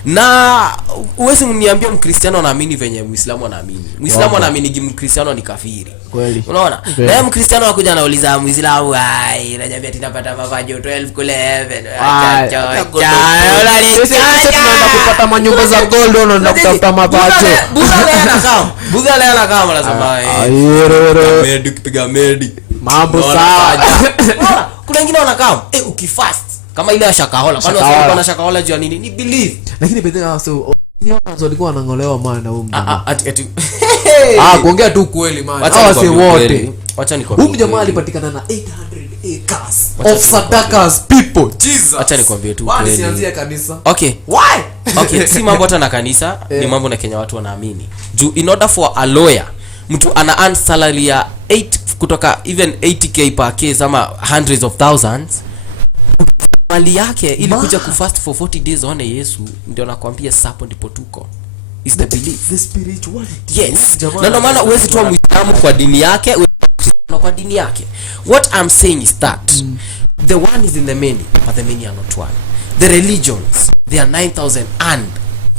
Na uwezi mniambia mkristiano anaamini venye muislamu anaamini. Muislamu anaamini mkristiano ni kafiri. Kweli. Unaona? Na mkristiano anakuja anauliza muislamu, ai, unajambia tunapata mapajo 12 kule heaven. Sasa tunaenda kupata manyumba za gold, unaenda kutafuta mapacho. Buza leo kama lazima. Medi kupiga medi. Mambo sawa. Kuna wengine wanakaa, ukifast kama ile ya shakahola. Kwani watu wana shakahola juu nini? Ni belief. Lakini bedha so ni watu walikuwa wanangolewa maana huyu mjamaa. Kuongea tu kweli maana. Hao wote. Acha nikwambie. Huyu mjamaa alipatikana na 800 acres of sadakas people. Jesus. Acha nikwambie tu kweli. Sianzie kanisa. Okay. Why? Okay, si mambo hata na kanisa, ni mambo na Kenya watu wanaamini. Juu in order for a lawyer, mtu ana earn salary ya 8 kutoka even 80k per case ama hundreds of thousands. Mali yake ili kuja kufast for 40 days one Yesu, ndio nakwambia sapo ndipo tuko. Is the belief. The spirituality. Yes. Na ndio maana uwezi toa Muislamu kwa dini yake, Kristo kwa dini yake. What I'm saying is that the one is in the many, but the many are not one. The religions, they are 9,000 and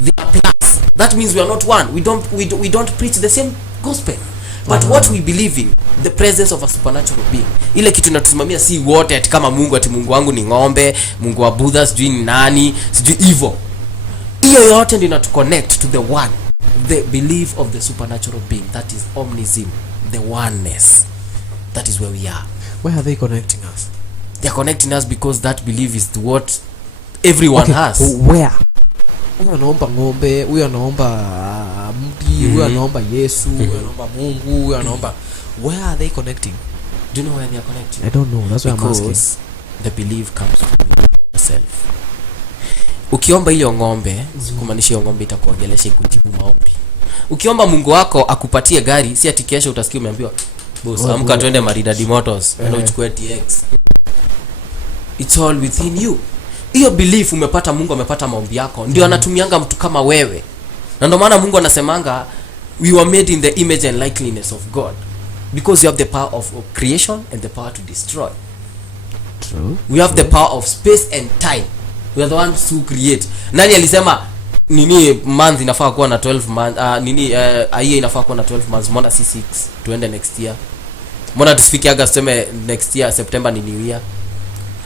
they are plus. That means we are not one. We don't preach the same gospel. But what we believe in, the presence of a supernatural being. Ile kitu natusimamia si wote ati kama Mungu ati Mungu wangu ni ng'ombe, Mungu wa Buddha sijui ni nani, sijui evil. Hiyo yote ndio inatu connect to the one, the belief of the supernatural being, that is omnism, the oneness. That is where we are. Where are they connecting us? They are connecting us because that belief is what everyone has. Where? Huyu anaomba ng'ombe, huyu anaomba mti, huyu anaomba Yesu, huyu anaomba Mungu, huyu anaomba. Where are they connecting? Do you know where they are connecting? I don't know. That's why I'm asking. Because the belief comes from yourself. Ukiomba ile ng'ombe, kumaanisha hiyo ng'ombe itakuongelesha ikujibu maombi. Ukiomba Mungu wako akupatie gari, si ati kesho utasikia umeambiwa, boss, amka twende Maridadi Motors, na uchukue TX. It's all within you. Hiyo belief umepata, Mungu amepata maombi yako, ndio anatumianga mtu kama wewe. Na ndio maana Mungu anasemanga we were made in the image and likeness of God, because you have the power of creation and the power to destroy. True. We have the power of space and time. We are the ones who create. Nani alisema nini month inafaa kuwa na 12 months, year inafaa kuwa na 12 months, mbona si 6 tuende next year? Mbona tusifike August tuseme next year September ni new year?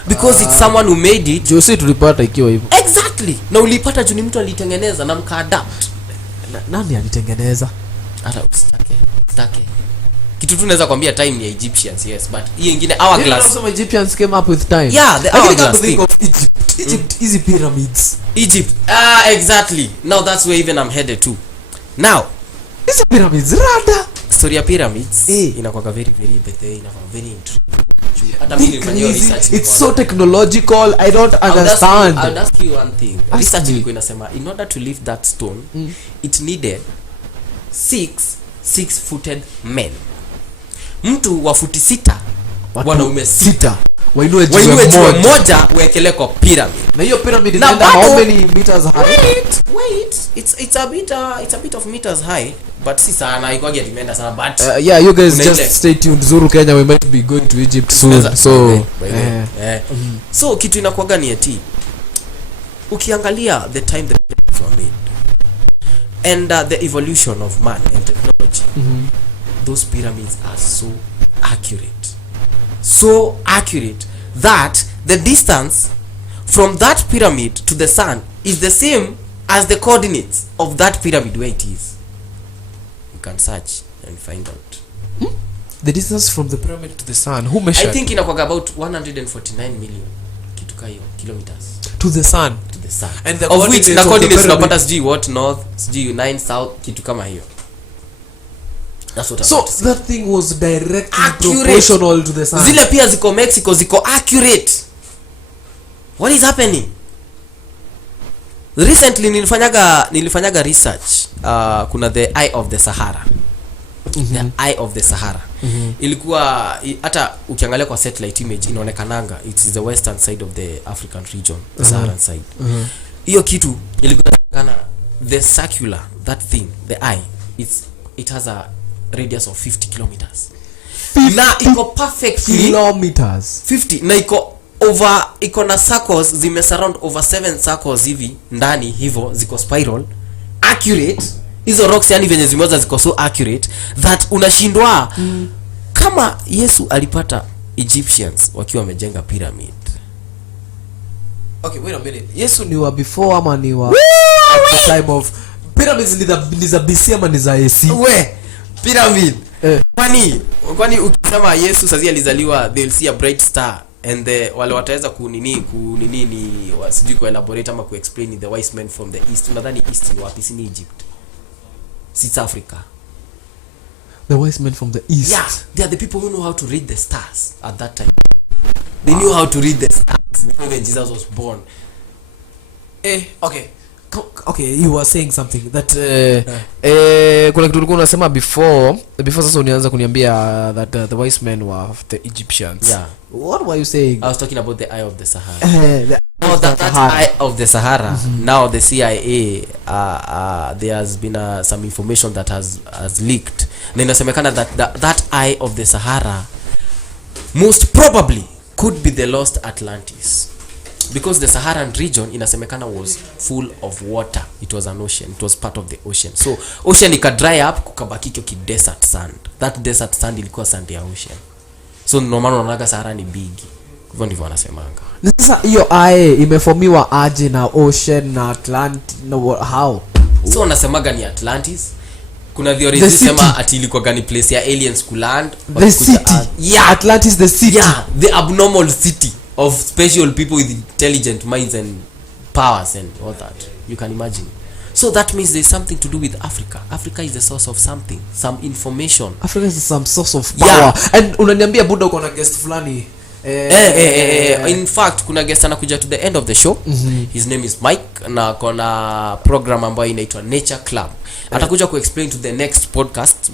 Because it's someone who made it. Jose tulipata ikiwa hivyo. Exactly. Na ulipata juu ni mtu alitengeneza na mkaadapt. Nani alitengeneza? Hata usitake. Kitu tu naweza kwambia time ni Egyptians, yes, but hii nyingine hourglass. Some Egyptians came up with time. Yeah, the hourglass thing. Of Egypt is pyramids. Egypt. Exactly. Now that's where even I'm headed to. Now, these pyramids rada. Story ya pyramids inakuwa very very intriguing. Hata mimi nilifanyia research. It's so technological. I don't understand. I'll ask you one thing. Research ilikuwa inasema in order to lift that stone, it needed 6-footed men. Mtu wa futi 6, wanaume 6 wainue jiwe moja uwekele kwa pyramid. Na hiyo pyramid inaenda how many meters high? Wait. It's a bit of meters high, but si sana iko age imeenda sana, but yeah, you guys just stay tuned. Zuru Kenya, we might be going to Egypt soon. So kitu inakuwa ni eti ukiangalia the time the pyramids were made and the evolution of man and technology, those pyramids are so accurate that the distance from that pyramid to the sun is the same as the coordinates of that pyramid where it is. You can search and find out. The distance from the pyramid to the sun, who measured? I think inakuwa about 149 million kitu kayo kilometers to the sun. To the sun. And the of which na coordinates coordinates tunapata sijui what north, sijui 9 south, kitu kama hiyo. That's what so that thing was directly accurate. Proportional to the sun. Zile pia ziko Mexico ziko accurate. What is happening? Recently nilifanyaga research. Kuna the eye of the Sahara. The eye of the Sahara. Ilikuwa hata ukiangalia kwa satellite image inaonekananga it is the western side of the African region, the Saharan side. Hiyo kitu ilikuwa kana the circular, that thing, the eye, it has a radius of 50 kilometers. Na iko perfectly kilometers 50 na iko na circles zime surround over 7 circles hivi ndani hivyo ziko spiral accurate. Hizo rocks yani venye zimoza ziko so accurate that unashindwa kama Yesu alipata Egyptians wakiwa wamejenga pyramid. Okay, wait a minute. Yesu ni wa before ama ni wa the time of pyramids? Ni za BC ama ni za AC? We pyramid kwani ukisema Yesu sasa alizaliwa, they'll see a bright star and the wale wataweza kunini ni wasijui ku elaborate ama ku explain the wise men from the east. Unadhani east ni wapi? Si ni Egypt, South Africa. The wise men from the east. Yeah, they are the people who know how to read the stars at that time. They knew how to read the stars when Jesus was born. Okay, you were saying something that kuna kitu ulikuwa unasema before sasa unianza kuniambia that the wise men were the Egyptians. Yeah. What were you saying? I was talking about the eye of the Sahara. That eye of the Sahara. Now the CIA there has been some information that has leaked. Na inasemekana that eye of the Sahara most probably could be the lost Atlantis. Because the Saharan region inasemekana was full of water. It was an ocean. It was part of the ocean. So ocean ika dry up kukabaki kio ki desert sand. That desert sand ilikuwa sand ya ocean. So normally unaona Sahara ni big. Hivyo ndivyo wanasemanga. Sasa hiyo ae imeformiwa aje na ocean na Atlantis no how? So wanasemaga ni Atlantis. Kuna theories zinasema ati ilikuwa gani place ya aliens kuland. The city. Yeah, Atlantis the city. Yeah, the abnormal city of special people with intelligent minds and powers and all that. You can imagine. So that means there's something to do with Africa. Africa is the source of something, some information. Africa is some source of power. Yeah. And unaniambia buda uko na guest fulani. In fact kuna guest anakuja to the end of the show. His name is Mike na kona program ambayo inaitwa Nature Club. Atakuja ku explain to the next podcast.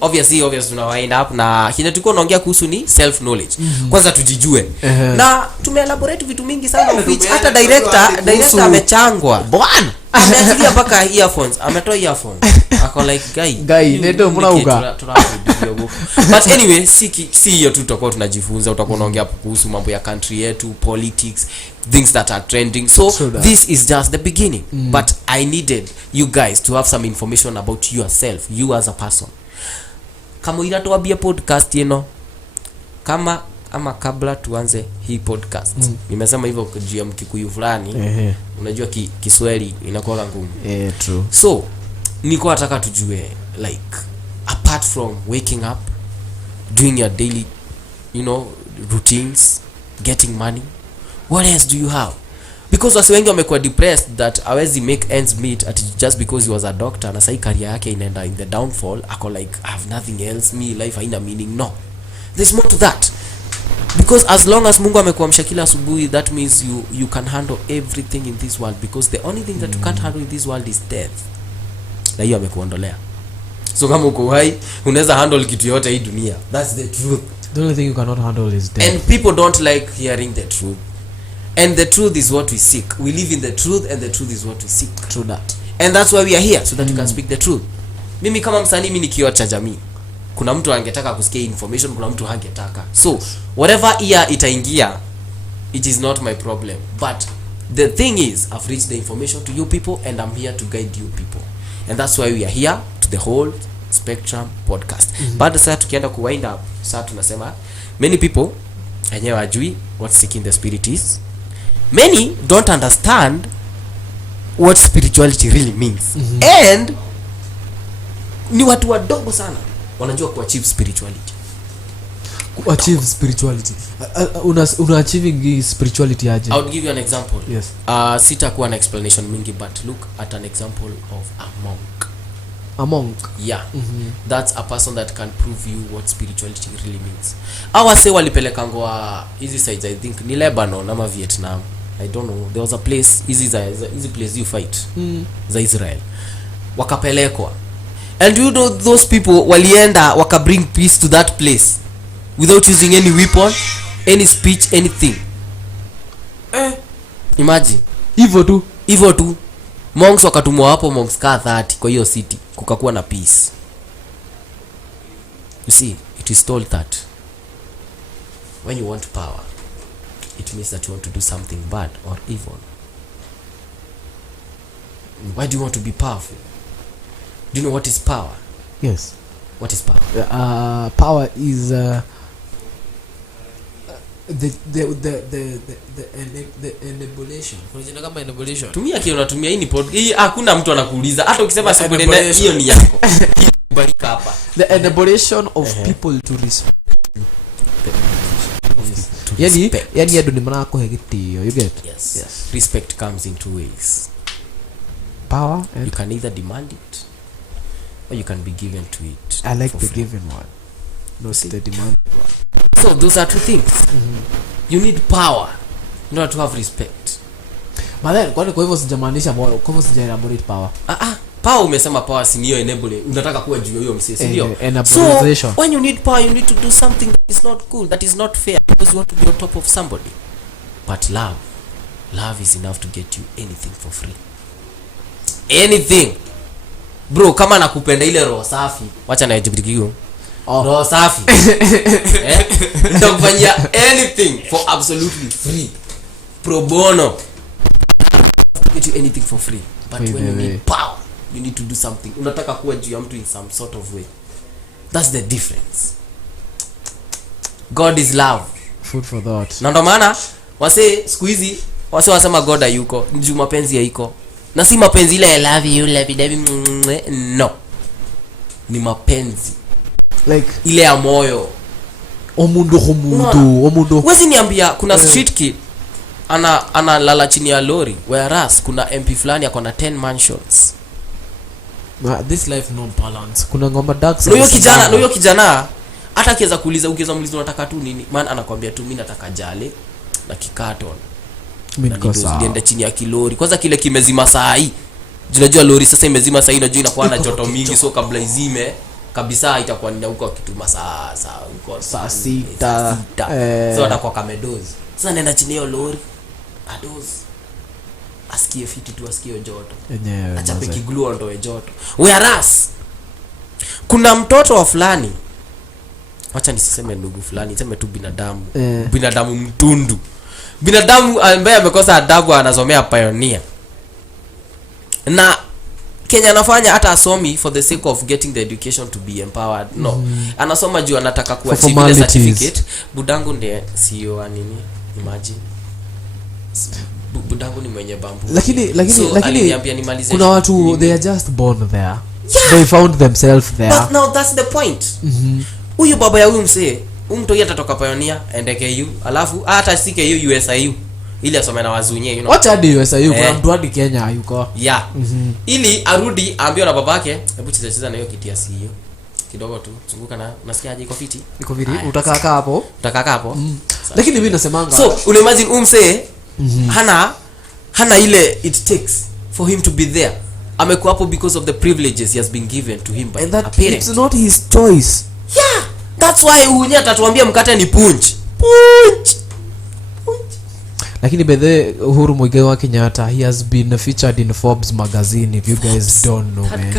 Obviously tuna wind up na kile tulikuwa tunaongea kuhusu ni self knowledge. Kwanza tujijue. Na tumeelaborate vitu mingi sana which hata director amechangwa. Bwana ameachilia mpaka earphones. Ametoa earphones. Ako like guy ndio mbona uga. But anyway, si hiyo tu tutakuwa tunajifunza, utakuwa unaongea kuhusu mambo ya country yetu, politics, things that are trending. So this is just the beginning. But I needed you guys to have some information about yourself, you as a person. Kama inatoabia podcast kama ama kabla tuanze hii podcast. Nimesema hivyo juu ya Mkikuyu fulani. Unajua Kiswahili inakuwa ngumu. True. So niko nataka tujue like apart from waking up, doing your daily routines, getting money, what else do you have? Because wasi wengi wamekuwa depressed that hawezi make ends meet at just because he was a doctor na sai career yake inaenda in the downfall. Ako like I have nothing else, me life haina meaning. No, there's more to that. Because as long as Mungu amekuamsha kila asubuhi, that means you can handle everything in this world, because the only thing that you can't handle in this world is death. Na hiyo amekuondolea. So kama uko hai unaweza handle kitu yote hii dunia. That's the truth. The only thing you cannot handle is death. And people don't like hearing the truth. And the truth is what we seek. We live in the truth and the truth is what we seek. True that. And that's why we are here, so that you can speak the truth. Mimi kama msanii mimi ni kioo cha jamii. Kuna mtu angetaka kusikia information, kuna mtu hangetaka. So whatever ear itaingia, it is not my problem. But the thing is, I've reached the information to you people and I'm here to guide you people. And that's why we are here to the whole Spectrum podcast. But sasa tukienda ku wind up, sasa tunasema many people wenyewe wajui what seeking the spirit is. Many don't understand what spirituality really means. And ni watu wadogo sana wanajua kuachieve spirituality. achieve spirituality. Una achieving hii spirituality aje? I would give you an example. Yes. Sitakuwa na explanation mingi, but look at an example of a monk. A monk. Yeah. That's a person that can prove you what spirituality really means. Our say walipelekangwa hizi sides, I think ni Lebanon ama Vietnam, I don't know, there was a place easy place you fight za Israel, wakapelekwa, and you know those people walienda waka bring peace to that place without using any weapon, any speech, anything. Imagine hivyo tu monks wakatumwa hapo, monks ka 30 kwa hiyo city, kukakuwa na peace. You see, it is told that when you want power, it means that you want to do something bad or evil. Why do you want to be powerful? Do you know what is power? Yes. What is power? Power is the enabulation. Unajua kama enabulation. Tumia kile unatumia, hii ni pod. Hii hakuna mtu anakuuliza. Hata ukisema subordinate hiyo ni yako. Kubarika hapa. The enabulation of people to respect. Yani yado ni maana yako hegitio, you get? Yes. Respect comes in two ways. Power and you can either demand it or you can be given to it. I like the given one. No, the demand one. So those are two things. You need power in order to have respect. But then kwa hivyo sijamaanisha moyo, kwa hivyo sijaelaborate power. Power umesema power si niyo enable, unataka kuwa juu hiyo msee, ndio. So when you need power, you need to do something that is not cool, that is not fair, because you want to be on top of somebody. But love is enough to get you anything for free. Anything. Bro, kama nakupenda ile roho safi, wacha na jibidikiyo. Roho safi. Nitakufanyia anything for absolutely free. Pro bono. To get you anything for free. But when you need power, you need to do something. Unataka kuwa juu ya mtu in some sort of way. That's the difference. God is love. Food for thought. Na ndo maana wase siku hizi wase wasema God hayuko, njoo mapenzi haiko. Na si mapenzi ile I love you, no. Ni mapenzi like ile ya moyo. Omundo. Wezi niambia kuna street kid ana lala chini ya lori, whereas kuna MP fulani yako na 10 mansions. This life no balance. Kuna ngoma dark side. Huyo kijana hata akiweza kuuliza, unataka tu nini? Man anakuambia tu mimi nataka jale na kikaton. Ndio chini ya kilori. Kwanza kile kimezima saa hii. Unajua lori sasa imezima saa hii, unajua inakuwa na joto mingi, so kabla izime kabisa itakuwa ni huko kitu masaa huko saa 6. So atakuwa kamedozi. Sasa nenda chini ya lori. Adozi. Asikie fiti tu, asikie joto. Achape kigluo ndoe joto. Whereas kuna mtoto wa fulani, acha nisiseme ndugu fulani, niseme tu binadamu. Binadamu mtundu. Binadamu ambaye amekosa adabu anasomea pioneer. Na Kenya anafanya hata asomi for the sake of getting the education to be empowered. No. Anasoma juu anataka kuwa civil certificate. Budangu ndiye CEO nini? Imagine. Budangu ni mwenye bambu. Lakini kuna watu they are just born there. Yeah. They found themselves there. But now that's the point. Huyu baba ya huyu msee, mtu atatoka pioneer endeke alafu hata sike USIU ili asome na wazunye, you know. What hadi USIU kuna mtu hadi Kenya yuko. Yeah. Ili arudi aambie na babake, hebu cheza na hiyo kiti ya CEO. Kidogo tu zunguka na unasikiaje iko fiti? Iko vizuri. Utakaa hapo? Utakaa hapo. Lakini mimi nasemanga. So, unaimagine umse hana ile it takes for him to be there. Amekuwa hapo because of the privileges he has been given to him by a parent. It's not his choice. Yeah. That's why unya atatuambia mkate ni punch. Lakini bedhe Uhuru Muigai wa Kenyatta, he has been featured in Forbes magazine, if you guys don't know, man.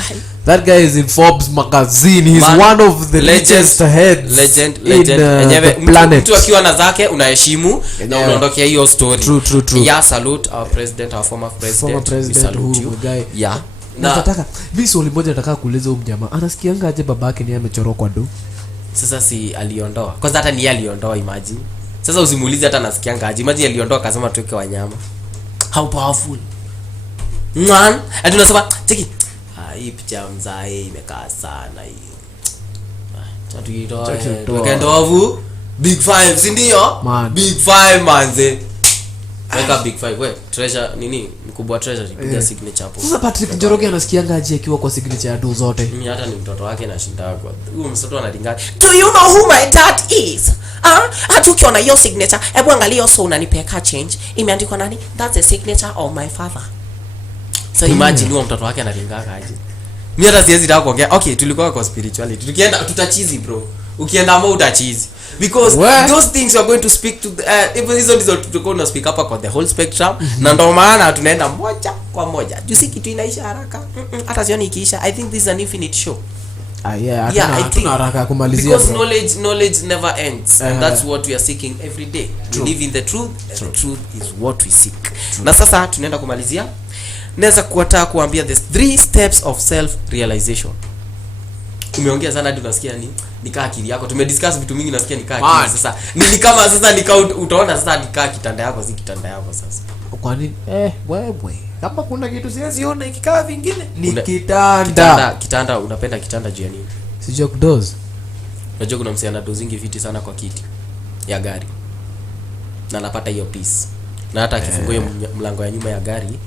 That guy is in Forbes magazine. He's one of the richest heads legend in the planet. Mtu akiwa na zake unaheshimu na unaondokea hiyo story. True. Yeah, salute our president, our former president Uhuru Muigai. Yeah. Nataka mimi swali moja nataka kuuliza huyu mjamaa. Anasikianga aje babake ni amechorwa kwa do? Sasa si aliondoa. Kwanza hata ni aliondoa, imagine. Sasa usimuulize hata nasikianga aje. Imagine aliondoa akasema tuweke wanyama. How powerful. Man, hadi unasema cheki. Hii picha mzae imekaa sana hii. Tatu itoe. Tuweke ndovu Big 5 si ndio? Man. Big 5 manze. Weka big 5 we treasure nini mkubwa treasure piga signature hapo. Sasa Patrick Njoroge anasikianga aje akiwa kwa signature ya do zote? Mimi hata ni mtoto wake na shinda kwa. Huyo mtoto analingana. Do you know who my dad is? Hata ukiona hiyo signature, hebu angalia so unanipeka change. Imeandikwa nani? That's the signature of my father. So imagine huyo mtoto wake analingana aje. Mimi hata siwezi taka kuongea. Okay, tulikuwa kwa spirituality. Tukienda tutachizi bro. Ukienda ambao utachizi. Because those things you are going to speak to even hizo ndizo tutakuwa na speak hapa kwa the whole spectrum na ndio maana tunaenda moja kwa moja. You see kitu inaisha haraka. Hata sioni ikiisha. I think this is an infinite show. Hatuna haraka kumalizia. Because knowledge never ends and that's what we are seeking every day. To live in the truth and the truth is what we seek. Na sasa tunaenda kumalizia. Naweza kuwataka kuambia the 3 steps of self realization. Umeongea sana hadi unasikia nikaa akili yako. Tumediscuss vitu mingi nasikia nikaa akili sasa. Ni kama sasa nikaa utaona sasa nikaa kitanda yako si kitanda yako sasa. Kwa nini? Wewe. Kama kuna kitu siwezi ona ikikaa vingine ni kitanda. Kitanda unapenda kitanda juu ya nini? Si joke doze. Unajua kuna msichana dozingi viti sana kwa kiti ya gari. Na anapata hiyo peace. Na hata akifungua mlango ya nyuma ya gari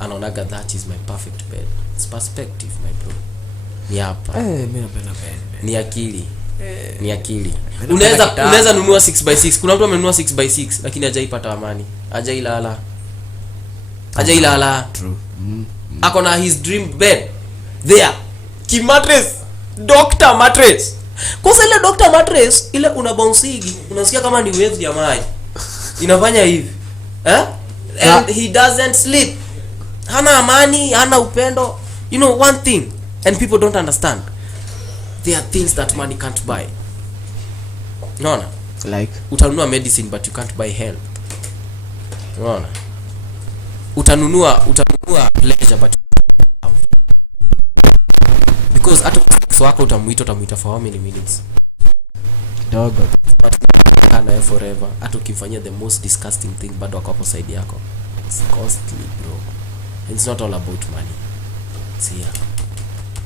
anaonaga that is my perfect bed. It's perspective my bro. Ni hapa. Mimi napenda bed. Ni akili. Ni akili. Unaweza nunua 6x6. Kuna mtu amenunua 6x6 lakini hajaipata amani. Hajailala. True. Ako na his dream bed. There. Ki mattress. Doctor mattress. Kwa ile doctor mattress ile una bouncing, unasikia kama ni waves ya maji. Inafanya hivi. And he doesn't sleep. Hana amani, hana upendo. You know one thing and people don't understand. There are things that money can't buy. Unaona? Like utanunua medicine but you can't buy health. Unaona? Utanunua pleasure but because hata wako utamuita for how many minutes? dogo. Kana forever. Hata ukifanyia the most disgusting thing bado wako hapo side yako. It's costly bro. It's not all about money. It's here.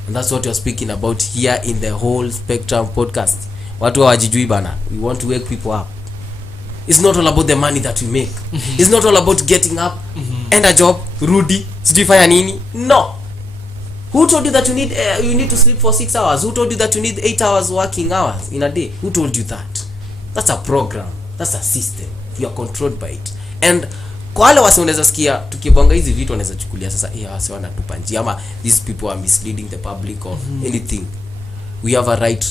And that's what you're speaking about here in the whole spectrum podcast. Watu hawajijui bana. We want to wake people up. It's not all about the money that we make. It's not all about getting up and a job, rudi, sijifanya nini. No. Who told you that you need to sleep for 6 hours? Who told you that you need 8 hours working hours in a day? Who told you that? That's a program. That's a system. You are controlled by it. And kwa wale wase unaweza sikia tukibonga hizi vitu wanaweza chukulia sasa wase wanatupa njia ama these people are misleading the public or anything. We have a right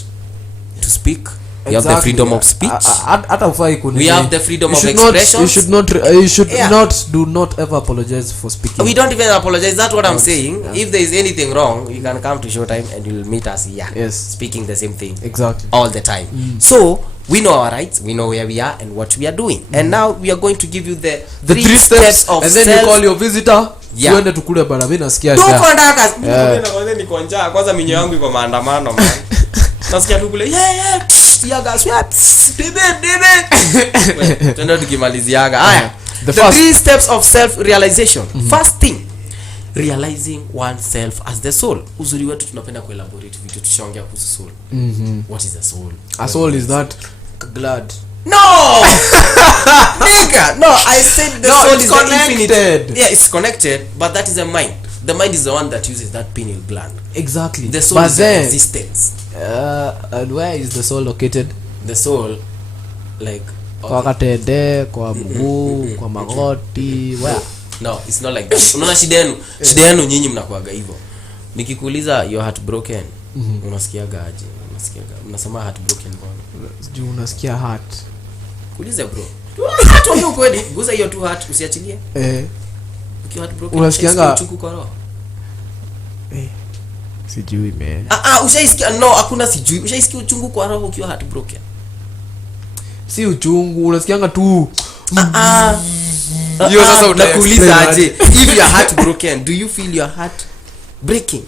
to speak. We have the freedom of speech. Hata ufai kuni. We have the freedom of expression. You should not ever apologize for speaking. We don't even apologize. That's what I'm saying. If there is anything wrong, you can come to Showtime and you'll meet us here. Yes. Speaking the same thing. Exactly. All the time. So we know our rights, we know where we are and what we are doing. And now we are going to give you the 3 steps of and then you call your visitor. Tuende tukule bana, mimi nasikia njaa. Tuko ndaka. Mimi naona niko njaa. Kwanza minyo yangu iko maandamano man. Nasikia tukule. Yaga swap. Debe. Tuende tukimaliziaga. Haya. The 3 steps of self realization. First thing, realizing oneself as the soul. Uzuri wetu tunapenda kuelaborate vitu tushongea kuhusu soul. What is the soul? A soul is that glad. No. Nigga, no, I said the soul is connected. The infinite. Yeah, it's connected, but that is a mind. The mind is the one that uses that pineal gland. Exactly. The soul is the existence. And where is the soul located? The soul, like kwa katede, kwa mguu, kwa magoti, where? No, it's not like that. Unaona shida yenu nyinyi mnakuaga hivyo. Nikikuuliza your heart broken, unasikiaga aje? Unasema heart broken bwana. Sijui unasikia heart. Kuulize bro. Tuambie ukweli, guza hiyo tu heart usiachilie. Ukiwa heart broken unasikiaga uchungu kwa roho. Sijui man. Ushaisikia? No, hakuna sijui. Ushaisikia uchungu kwa roho ukiwa heart broken? Si uchungu, unasikianga tu. Hiyo sasa utakuuliza aje? If your heart broken, do you feel your heart breaking?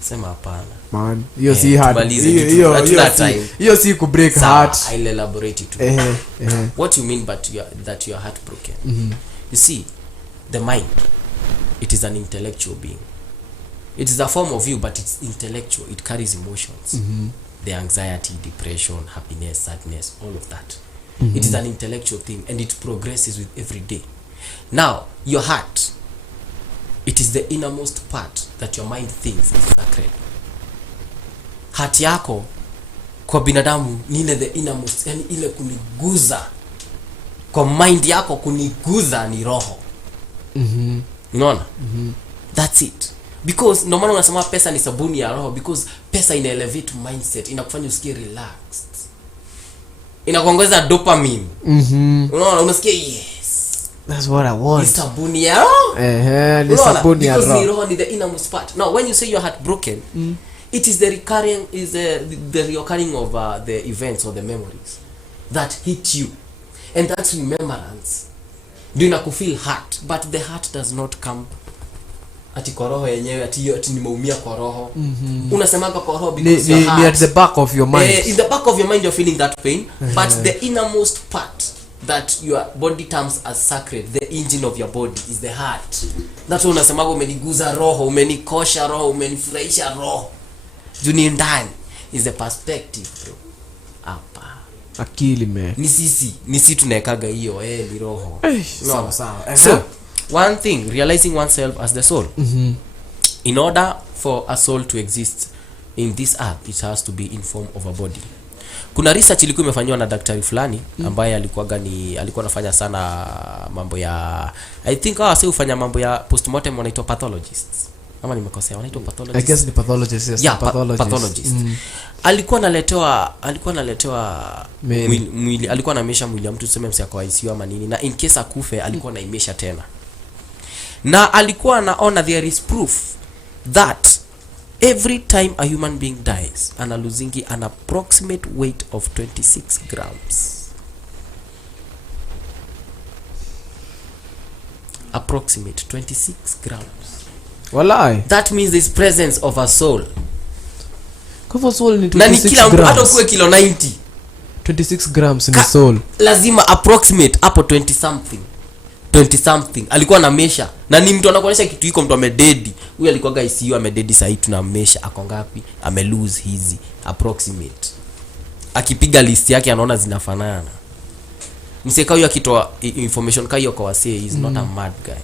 Sema hapana. Man, hiyo si heart. Hiyo si ku break heart. I'll elaborate it. What you mean that your heart broken? You see, the mind, it is an intellectual being. It is a form of you, but it's intellectual. It carries emotions. the anxiety, depression, happiness, sadness, all of that. It is an intellectual thing, and it progresses with every day. Now your heart, it is the innermost part that your mind thinks is sacred. Heart yako kwa binadamu ni ile the innermost, yani ile kuniguza kwa mind yako, kuniguza ni roho. Unaona? That's it. Because no maana unasema pesa ni sabuni ya roho, because pesa ina elevate mindset, inakufanya usikie relaxed, inakuongeza dopamine. Unaona, unasikia yes, that's what I want. Ni sabuni ya roho. Ni sabuni ya roho. Because ni roho ni the innermost part. Now when you say you're heartbroken, it is the recurring reoccurring of the events or the memories that hit you, and that remembrance do inakufeel hurt, but the heart does not come ati kwa roho yenyewe, ati nimeumia kwa roho. Unasemanga kwa roho because your heart, at the back of your mind. In the back of your mind you're feeling that pain, but the innermost part that your body terms as sacred, the engine of your body, is the heart. That's why unasemanga umeniguza roho, umenikosha roho, umenifurahisha roho. Juni ndani is the perspective, bro. Hapa akili me. Ni sisi tunawekaga hiyo ni roho. Sawa sawa. So one thing, realizing oneself as the soul. In order for a soul to exist in this earth, it has to be in form of a body. Kuna research ilikuwa imefanywa na daktari fulani ambaye alikuwa anafanya sana mambo ya, I think sasa ufanya mambo ya postmortem, wanaitwa pathologists. Ama nimekosea, wanaitwa pathologists. I guess the pathologist, yes. Yeah, pathologist. Alikuwa analetewa mwili, alikuwa anamesha mwili ya mtu, tuseme msi kwa ICU ama nini, na in case akufe alikuwa anaimesha tena. Na alikuwa anaona there is proof that every time a human being dies, ana losing an approximate weight of 26 grams. Approximate 26 grams. Walai. That means there's presence of a soul. Kwa soul ni 26 grams. Na ni kila mtu hata kuwe kilo 90. 26 grams ni soul. Lazima approximate hapo 20 something. Alikuwa na mesha. Na ni mtu anakuonyesha kitu iko, mtu amededi. Huyu alikuwa ICU amededi, sasa tuna mesha ako ngapi? Ame lose hizi approximate. Akipiga list yake anaona zinafanana. Mseka huyu akitoa information kama hiyo kwa wasee is not a mad guy.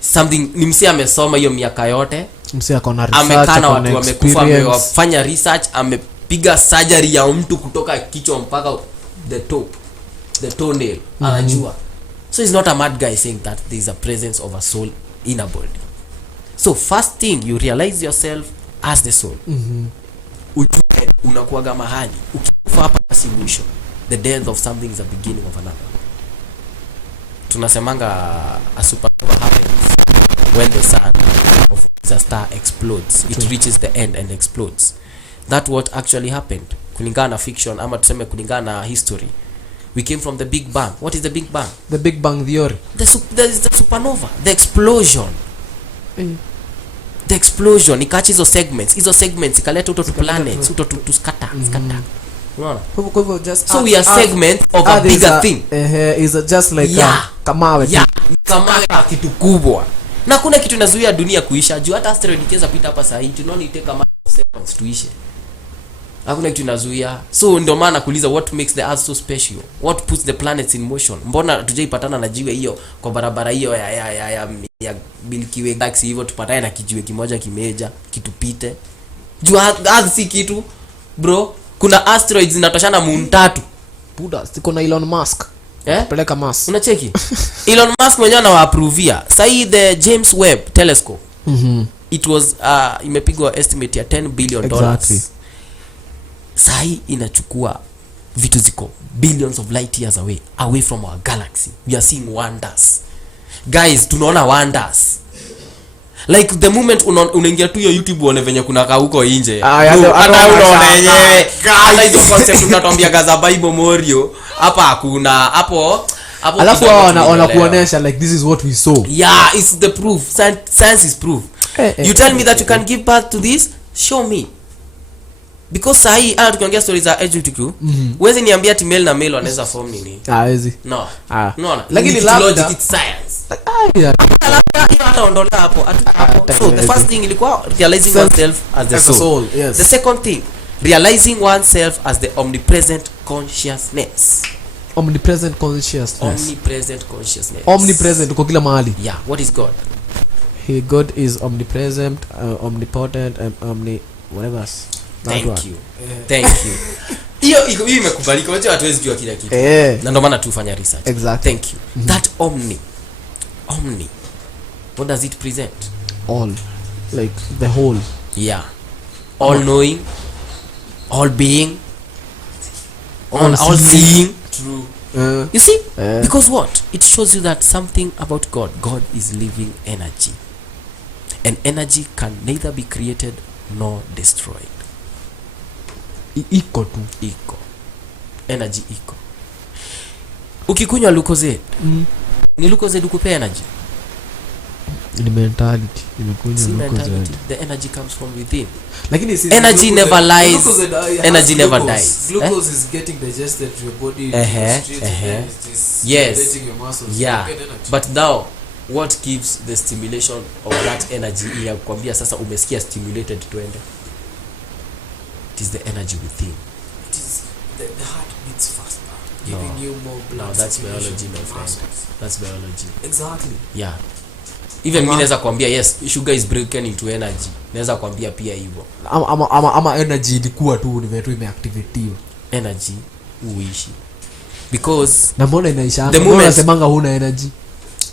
Something ni msee amesoma hiyo miaka yote. Msee akona research, amekana watu wamekufa, amefanya research, amepiga surgery ya mtu kutoka kichwa mpaka the toenail. Anajua. So he's not a mad guy saying that there is a presence of a soul in a body. So first thing, you realize yourself as the soul. Ujue unakuaga mahali. Ukifa hapa si mwisho. The death of something is the beginning of another. Tunasemanga a supernova happens when the sun of the star explodes. It reaches the end and explodes. That what actually happened. Kulingana na fiction ama tuseme kulingana na history. We came from the Big Bang. What is the Big Bang? The Big Bang theory. The supernova. The explosion. The explosion. Ikachi hizo segments. Hizo segments ikaleta uto to planets. Uto to scatter. Unaona? So we are segment of a bigger thing. Is just like kamawe. Kamawe kitu kubwa. Na kuna kitu inazuia dunia kuisha. Juu hata asteroid ikiweza pita hapa saa hii, tunaona iteka seconds tuishe. Hakuna kitu inazuia. So ndio maana kuuliza what makes the earth so special? What puts the planets in motion? Mbona tujaipatana na jiwe hiyo kwa barabara hiyo ya Milky Way galaxy hivyo, tupatane na kijiwe kimoja kimeja kitupite? Juu earth si kitu, bro. Kuna asteroids zinatoshana moon 3. Buda, siko na Elon Musk. Peleka Mars. Unacheki? Elon Musk mwenyewe anawaaprovia. Sasa the James Webb telescope. It was imepigwa estimate ya $10 billion. Exactly. Sasa inachukua vitu ziko billions of light years away from our galaxy. We are seeing wonders. Guys, tunaona wonders. Like the moment unaingia tu YouTube uone venye kuna ka huko nje. Hata unaona yenyewe. Hata hizo concept tunatambia gaza Bible Morio. Hapa hakuna. Hapo alafu wanakuonesha like this is what we saw. Yeah, it's the proof. Science is proof. You tell me that you can give birth to this? Show me. Because sahi tukiongea stories za LGBTQ, uweze niambia ati male na male wanaweza form nini? Hawezi. No. No. Lakini logic, it's science. Hata ondolea hapo. So the first thing ilikuwa realizing yourself as the soul. Yes. The second thing, realizing oneself as the omnipresent consciousness. Omnipresent consciousness. Omnipresent consciousness. Omnipresent uko kila mahali. Yeah, what is God? God is omnipresent, omnipotent, and whatever. Thank you. Thank you. Hiyo imekubalika, wacha watu wezi jua kila kitu. Na ndio maana tufanya research. Exactly. Thank you. That omni. What does it present? All. Like the whole. Yeah. All knowing, all being, all seeing. True. You see? Because what? It shows you that something about God. God is living energy. And energy can neither be created nor destroyed. Iko tu. Iko. Energy iko. Ukikunywa Lucozade. Ni Lucozade ukupea energy? Ni mentality. Nimekunywa Lucozade. The energy comes from within. Lakini energy never lies. Energy never dies. Glucose is getting digested to your body. Yes. Yeah. But now what gives the stimulation of that energy? Ili kukwambia sasa umesikia stimulated twende. It is the energy within. It is the heart beats faster, giving you more blood. No, that's biology, my friend. That's biology. Exactly. Yeah. Even mimi naweza kuambia yes, sugar is broken into energy. Naweza kuambia pia hivyo. Ama energy ilikuwa tu ni vitu imeactivate. Energy uishi. Because na mbona inaisha? Mbona unasemanga huna energy?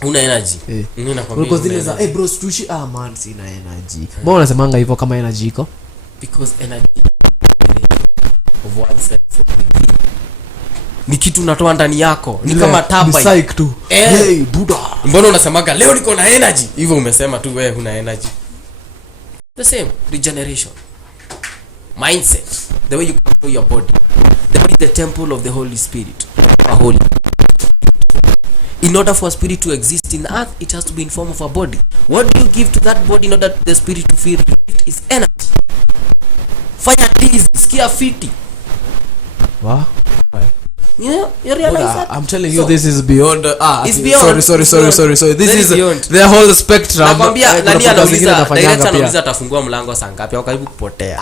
Una energy. Mimi nakwambia. Because zile za bro tuishi man sina energy. Mbona unasemanga hivyo kama energy iko? Because energy of oneself ni kitu unatoa ndani yako, ni kama taba psyche tu. Hey buda, mbona unasemaga leo niko na energy? Hivyo umesema tu wewe huna energy. The same regeneration, mindset, the way you control your body, the body is the temple of the Holy Spirit, a holy. In order for a spirit to exist in earth, it has to be in form of a body. What do you give to that body in order for the spirit to feel it is energy? Fire this, sikia fiti. Wow. You realize that? I'm telling you, this is beyond. It's beyond. Sorry. This is beyond. The whole spectrum. Nakwambia nani anauliza director anauliza atafungua mlango saa ngapi au karibu kupotea.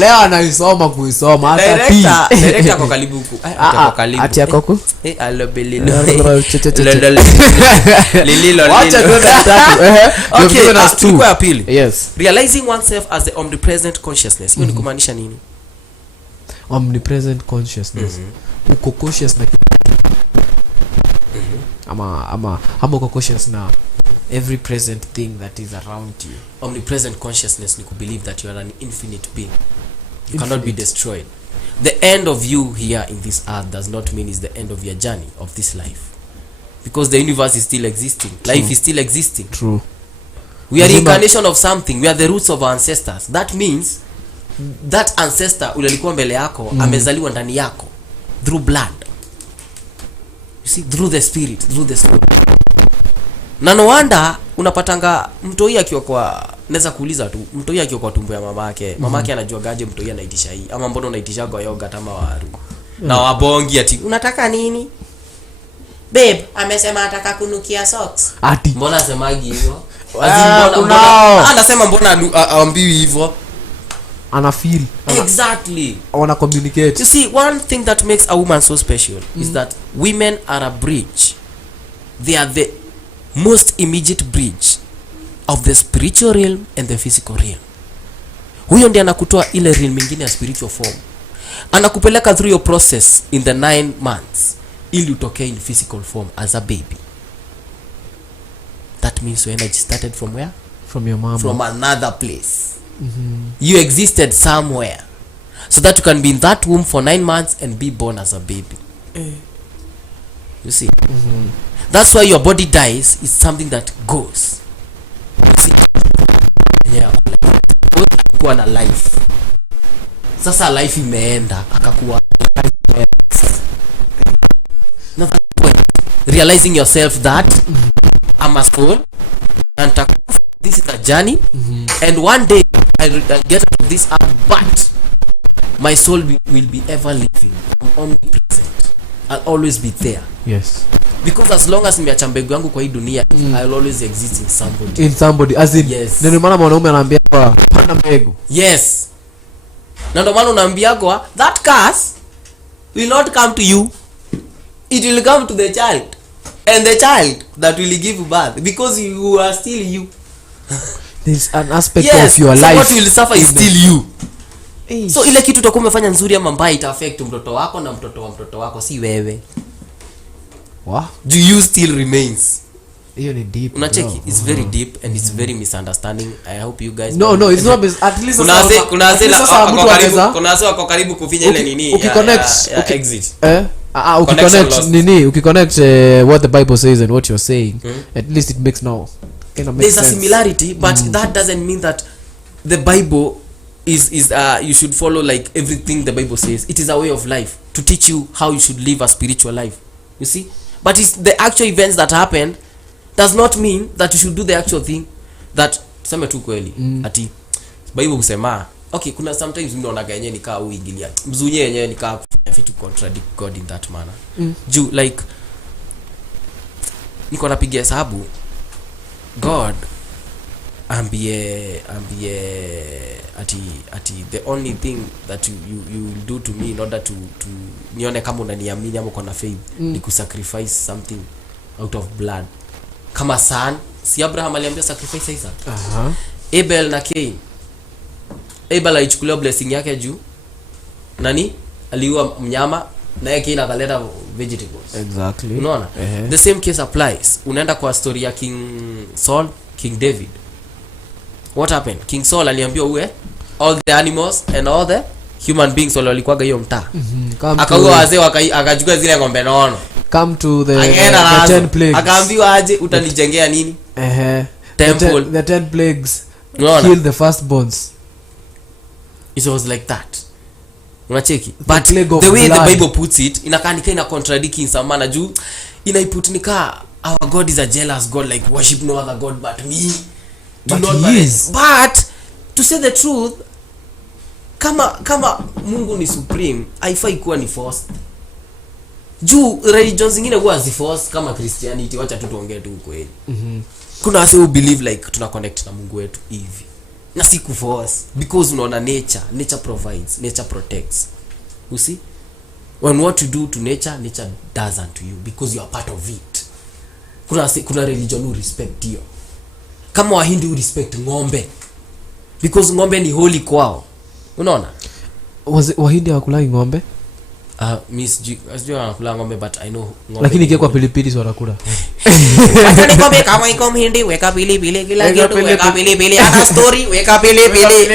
Leo anaisoma kuisoma hata pi. Director kwa karibu huko. Atakuwa karibu. Ati yako alobelilo. Lililo. Wacha tuende tatu. Okay, tulikuwa ya pili. Yes. Realizing oneself as the omnipresent consciousness. Hiyo ni kumaanisha nini? Omnipresent consciousness. Uko conscious na ama uko conscious na every present thing that is around you. Omnipresent consciousness ni believe that you are an infinite being. You cannot be destroyed. The end of you here in this earth does not mean it's the end of your journey of this life, because the universe is still existing. True. Life is still existing. True. We are the incarnation of something. We are the roots of our ancestors. That means that ancestor ulikuwa mbele yako amezaliwa ndani yako through blood. You see, through the spirit, through the soul. Na no wonder unapatanga mtoi akiwa kwa, naweza kuuliza tu, mtoi akiwa kwa tumbo ya mamake, mamake anajua gaje mtoi anaitisha hii ama mbona unaitisha kwa yogurt ama waru. Na wabongi ati unataka nini? Babe, amesema ataka kunukia socks. Ati mbona asemagi hivyo? Mbona anasema mbona aambiwi hivyo? Ana feel. Exactly. Wana communicate. You see, one thing that makes a woman so special is that women are a bridge. They are the most immediate bridge of the spiritual realm and the physical realm. Huyo ndiye anakutoa ile realm nyingine ya spiritual form. Anakupeleka through your process in the 9 months ili utokee in physical form as a baby. That means your energy started from where? From your mama. From another place. You existed somewhere so that you can be in that womb for 9 months and be born as a baby. You see, that's why your body dies. Is something that goes. You see, yeah, kuwa na life. Sasa life imeenda akakuwa now that point, realizing yourself that I'm a soul and this is a journey, and one day I'll get out of this earth, but my soul will be ever living. I'm omnipresent. I'll always be there. Yes. Because as long as nimeacha mbegu yangu kwa hii dunia, I'll always exist in somebody. In somebody, as in, yes. Ndio maana mwanaume anaambia panda mbegu. Yes. Na ndio maana unaambia kwa that curse will not come to you, it will come to the child, and the child that will give birth, because you are still you. There's an aspect Yes, of your so life what will suffer is still you. Eish. So ile kitu utakuwa umefanya nzuri ama mbaya ita affect mtoto wako na mtoto wa mtoto wako, si wewe. Wow. Do you still remains? Hiyo ni deep. Unacheki, it's very deep and it's very misunderstanding. I hope you guys No, it's not at least kuna wako karibu kufinya ile nini. Ukiconnect exit. Ukiconnect what the Bible says and what you're saying, at least it makes now kind of makes sense. There's a similarity, but that doesn't mean that the Bible is you should follow like everything the Bible says. It is a way of life to teach you how you should live a spiritual life, you see. But it's the actual events that happened does not mean that you should do the actual thing that sema tu kweli. Ati Bible husema okay, kuna sometimes mnaona yenyewe nikaa uingilia mzunye yenyewe nikaa kufanya vitu contradict God in that manner. Juu like niko napigia hesabu God ambie ati the only thing that you will do to me in order to nione kama unaniamini ama uko na faith ni kusacrifice something out of blood. Kama son, si Abraham aliambia sacrifice Isaac. Abel na Cain. Abel alichukulia blessing yake juu nani aliua mnyama na yeye Cain akaleta vegetables. Exactly. Unaona? The same case applies. Unaenda kwa story ya King Saul, King David. What happened? King Saul aliambiwa uwe all the animals and all the human beings wale walikuwa hiyo mtaa. Akaua wazee akachukua zile ng'ombe nono. Come to the 10 plagues. Akaambiwa aje utanijengea nini? Temple. The 10 plagues. Kill the firstborns. It was like that. Unacheki? But the way the Bible puts it, ina contradicting some manner juu inaiput nika our God is a jealous God, like worship no other God but me. But to say the truth, kama Mungu ni supreme, haifai kuwa ni forced. Juu religions zingine huwa ziforce kama Christianity, wacha tu tuongee tu kweli. Kuna wase who believe like tuna connect na Mungu wetu hivi. Na si kuforce, because unaona nature provides, nature protects. You see? When what you do to nature does unto you because you are part of it. Kuna religion who respect hiyo. Kama Wahindi who respect ng'ombe because ng'ombe ni holy kwao. Unaona? Wahindi hawakulagi ng'ombe? Sijui wanakula ng'ombe but I know ng'ombe. Lakini ikiwa pilipili si wanakula. Hata ni ng'ombe kama iko Mhindi weka pilipili kila kitu weka pilipili hata story weka pilipili.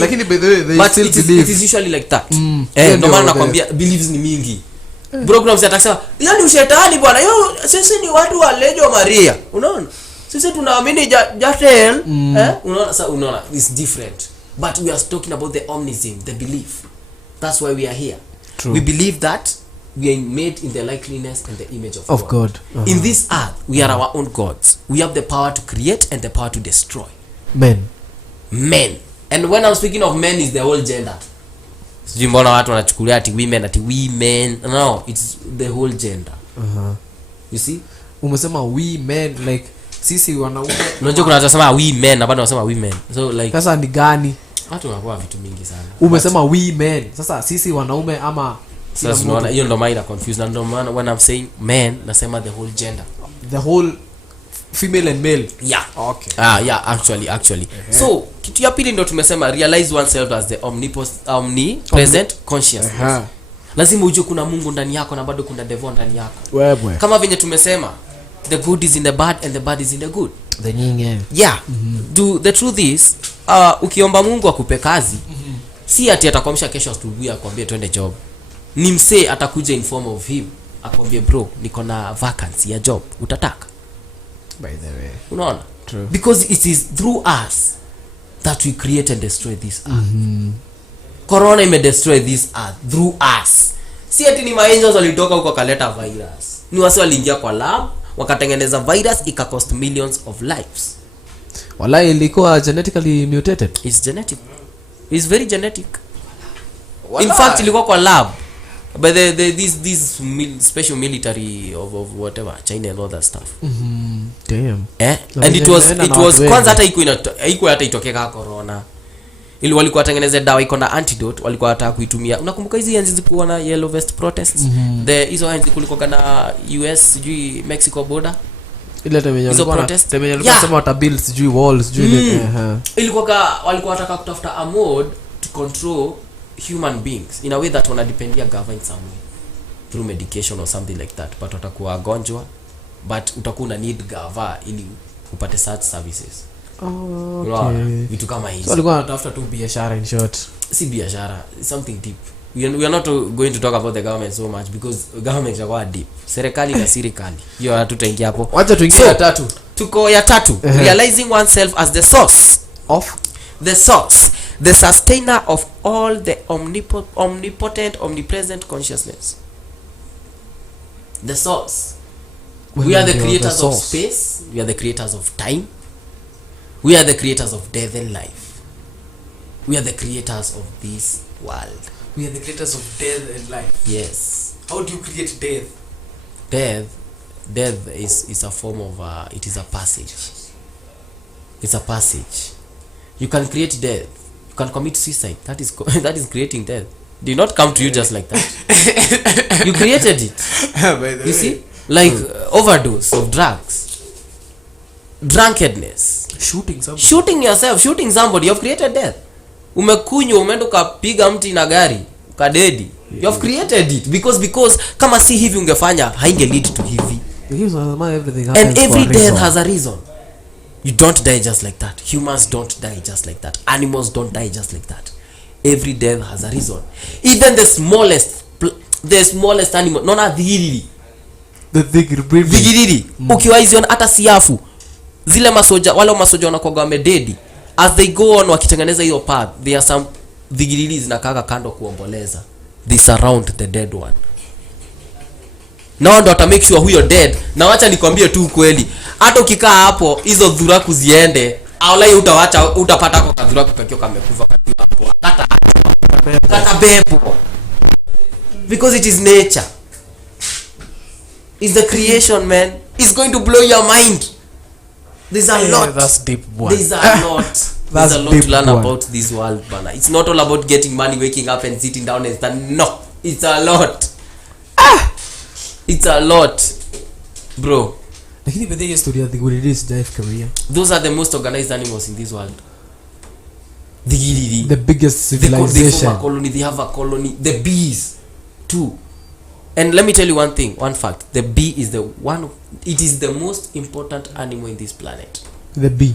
Lakini by the way they still believe. It is usually like that. No maana nakwambia beliefs ni mingi. Bro kuna msema atasema yani ushetani bwana. Yo sisi ni watu wa Lejo Maria. Unaona? Sisi tunaamini Jatel. Unaona it's different. But we are talking about the omnism, the belief. That's why we are here. True. We believe that we are made in the likeness and the image of God. In this earth, we are our own gods. We have the power to create and the power to destroy. Men. And when I'm speaking of men, is the whole gender. Sijui mbona watu wanachukulia ati women ati we men. No, it's the whole gender. You see? Umesema we men like sisi wanaume. Unajua kuna watu wanasema we men na bado wanasema women. So like sasa ni gani? Watu wanakuwa vitu mingi sana. Umesema we men. Sasa sisi wanaume ama sasa unaona hiyo ndo maana confused na ndo maana when I'm saying men nasema the whole gender. The whole female and male. Yeah. Okay. Yeah, actually. So kitu ya pili ndo tumesema realize oneself as the omnipresent consciousness. Lazima ujue kuna Mungu ndani yako na bado kuna devil ndani yako. Wewe. Kama venye tumesema the good is in the bad and the bad is in the good. The nyinge. Yeah. The truth is ukiomba Mungu akupe kazi si ati atakwamsha kesho asubuhi akwambie twende job. Ni msee atakuja in form of him akwambie bro niko na vacancy ya job utataka. By the way. Unaona? True. Because it is through us that we create and destroy this earth. Corona ime destroy this earth through us. Si ati ni angels walitoka huko kaleta virus. Ni wase waliingia kwa lab wakatengeneza virus ika cost millions of lives. Wala ilikuwa genetically mutated. It's genetic. It's very genetic. In fact ilikuwa kwa lab. But these special military of whatever China and all that stuff. Damn. And it was kwanza hata iko hata itokea kama corona. ili walikuwa watengeneze dawa iko na antidote, walikuwa wataka kuitumia. Unakumbuka hizi enzi zilikuwa na yellow vest protests? Hizo enzi kulikuwa na US sijui Mexico border, ile temenya alikuwa sema wata build sijui walls sijui ilikuwa walikuwa wataka kutafuta a mode to control human beings in a way that wana dependia government some way through medication or something like that, but watakuwa wagonjwa but utakuwa una need gava ili upate such services. Okay. Vitu kama hizo. So walikuwa wanatafuta tu biashara in short. Si biashara, something deep. We are not going to talk about the government so much because government is deep. Serikali na serikali. Hiyo hatutaingia hapo. Wacha tuingie ya tatu. Tuko ya tatu. Realizing oneself as the source of the sustainer of all the omnipotent, omnipresent consciousness. The source. We are the creators of space. We are the creators of time. We are the creators of death and life. We are the creators of this world. We are the creators of death and life. Yes. How do you create death? Death is a form of it is a passage. It's a passage. You can create death. You can commit suicide. That is creating death. Did not come to you just like that. You created it. You see? Like overdose of drugs. Drunkenness, shooting yourself, shooting somebody, you have created death. Umekunywa, umeenda ukapiga mti na gari ukadedi, you have created it because kama si hivi ungefanya hainge lead to hivi. And every death has a reason. You don't die just like that. Humans don't die just like that. Animals don't die just like that. Every death has a reason. Even the smallest animal, nona dhigiriri, ukiwaiziona hata siafu zile masoja, wale masoja wanakuwa wamededi, as they go on wakitengeneza hiyo path, there are some dhigiriri zinakaka kando kuomboleza, they surround the dead one. Now ndo ata make sure huyo dead. Na wacha nikwambie tu kweli, hata ukikaa hapo hizo dhuraku ziende, aulai utapata kwa kadhuraku kakio kamekufa kakio hapo, kata bebo, because it is nature. It's the creation, man. It's going to blow your mind. There's a lot. That's deep, boy. There's a lot. There's a lot to learn about this world, bana. It's not all about getting money, waking up and sitting down and stand. No, it's a lot. It's a lot, bro. Lakini the history of the Guriris dive career. Those are the most organized animals in this world. The biggest civilization. They form a colony. They have a colony. The bees, too. And let me tell you one thing, one fact. The bee is it is the most important animal in this planet. The bee.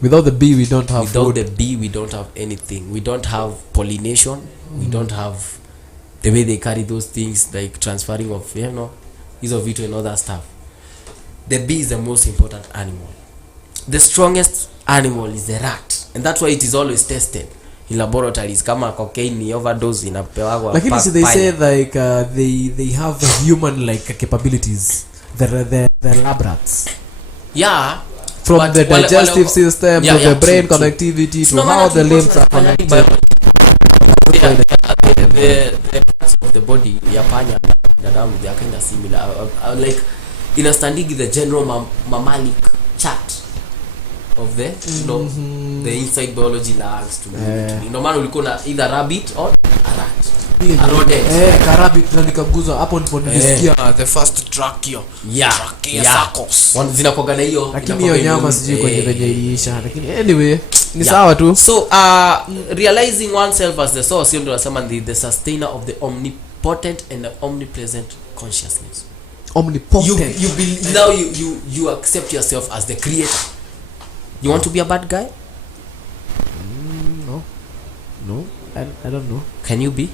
Without the bee, we don't have food. The bee, we don't have anything. We don't have pollination. We don't have the way they carry those things, like transferring of, isovito and other stuff. The bee is the most important animal. The strongest animal is the rat. And that's why it is always tested in laboratories. Kama cocaine overdose inapewa. Like they say like they have human like capabilities. The lab rats. Yeah. From the digestive system to the brain connectivity to how the limbs are connected. The parts of the body ya panya na damu, they are kind of similar. Like inastandigi the general mammalic chart of the the inside biology labs to no man ulikuwa na either rabbit or a rat. A rodent. Rabbit na nikaguza hapo ndipo nilisikia the first trachea. Trachea circles. Zinakuwa na hiyo. Lakini hiyo nyama sijui kwenye venye iliisha. Lakini anyway, ni sawa tu. So realizing oneself as the source, ndio tunasema the sustainer of the omnipotent and the omnipresent consciousness. Omnipotent. You believe, now you accept yourself as the creator. You want to be a bad guy? No. I don't know. Can you be?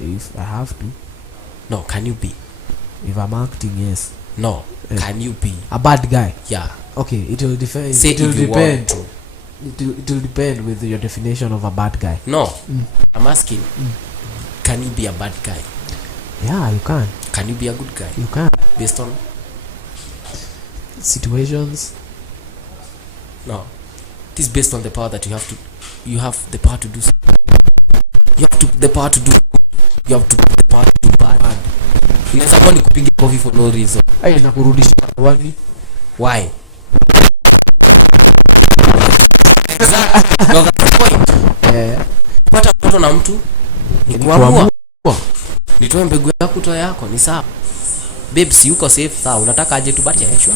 If I have to. No, can you be? If I'm acting, yes. No, can you be a bad guy? Yeah. Okay, it will depend. Say it will depend. It will depend with your definition of a bad guy. No, I'm asking. Can you be a bad guy? Yeah, you can. Can you be a good guy? You can. Based on situations. No, it is based on the power that you have to. You have the power to do. You have the power to do good. You have the power to do bad. Inaweza kuwa ni kupiga coffee for no reason. Nakurudisha wani. Why? Exactly. No, that's the point. Kupata mtoto na mtu ni kuamua. Nitoe mbegu yako toa yako ni sawa. Babe, si uko safe sawa, unataka aje tubate yeshwa?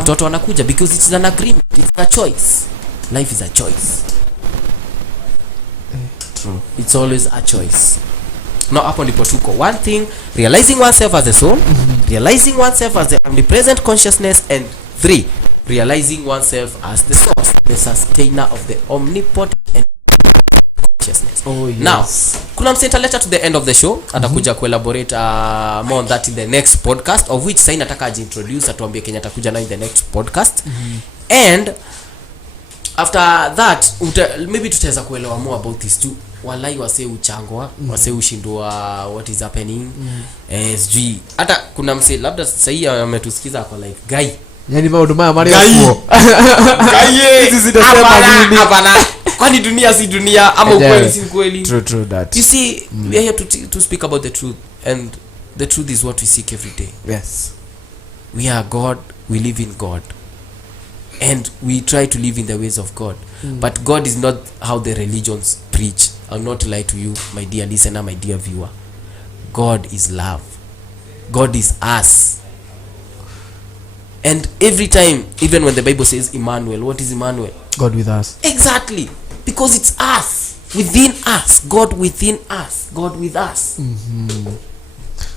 Mtoto anakuja because it's an agreement, it's a choice. Life is a choice. True. It's always a choice. Now hapo ndipo tuko. One thing, realizing oneself as a soul, realizing oneself as the omnipresent consciousness, and 3, realizing oneself as the source, the sustainer of the omnipotent and consciousness. Oh, yes. Now, kuna msenta later to the end of the show atakuja kuelaborate more on that in the next podcast, of which sasa nataka ajiintroduce atuambie Kenya atakuja na in the next podcast. And after that maybe tutaweza kuelewa more about these two. Walai wase uchangwa, wase ushindwa what is happening. SG hata kuna mse labda sasa hii ametusikiza kwa like guy, yani mauduma mali hapo guy hizi zitasema nini hapana, kwani dunia si dunia ama ukweli si ukweli. True that. You see, we are here to speak about the truth, and the truth is what we seek every day. Yes, we are God, we live in God, and we try to live in the ways of God. But God is not how the religions preach. I'll not lie to you, my dear listener, my dear viewer. God is love. God is us. And every time, even when the Bible says Emmanuel, what is Emmanuel? God with us. Exactly. Because it's us. Within us. God within us. God with us.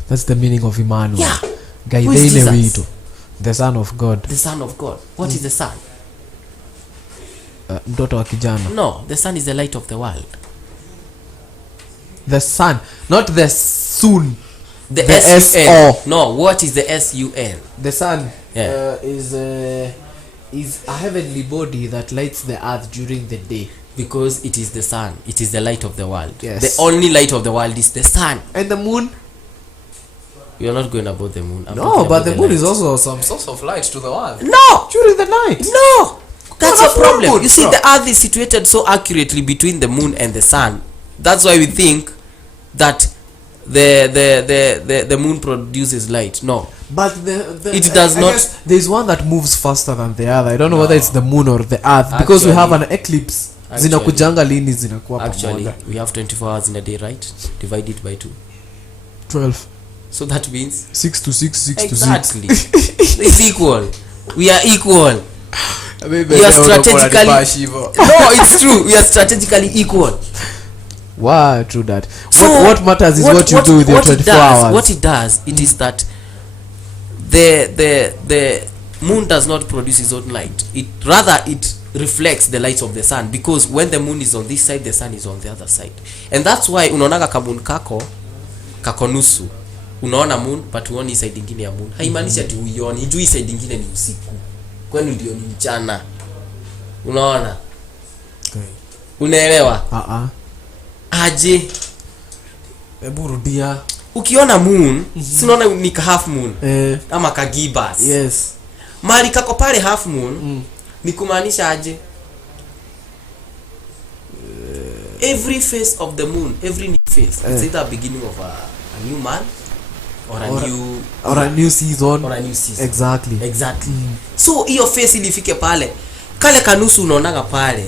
That's the meaning of Emmanuel. Yeah. Who is Jesus? The Son of God. The Son of God. What is the Son? Mtoto wa kijana. No, the Son is the light of the world. The Son, not the Sun. The S-O. No, what is the S-U-N? The Sun is a heavenly body that lights the earth during the day. Because it is the sun. It is the light of the world. Yes. The only light of the world is the sun. And the moon? We are not going about the moon. No, but the moon is also some source of light to the world. No! During the night. No! That's No, a problem. moon, You see, bro. the earth is situated so accurately between the moon and the sun. That's why we think that the moon produces light. No. But It does not. There's one that moves faster than the other. I don't know whether it's the moon or the earth, because we have an eclipse. Zinakujanga lini zinakuwa Actually, pamoja. we have 24 hours in a day, right? Divide it by 2. 12. So that means 6 to 6, 6 exactly. It's equal. We are equal. Maybe We are strategically. No, it's true. We are strategically equal. Wow, true that. So what matters is what you do with your 24 hours. What it does, it is that the moon does not produce its own light. It reflects the light of the sun, because when the moon is on this side, the sun is on the other side. And that's why unaonaga kamun kako nusu. Unaona moon but uoni side nyingine ya moon. Haimaanishi ati uioni, juu side nyingine ni usiku. Kwani ndio ni mchana. Unaona? Okay. Unaelewa? Aje. Hebu rudia. Ukiona moon, si unaona ni ka half moon. Ama ka gibas. Yes. Mali kako pale half moon, ni kumaanisha aje? Every phase of the moon, every new phase, it's either beginning of a new month or a new season. Exactly. So hiyo phase ilifike pale, kale kanusu unaonaga pale,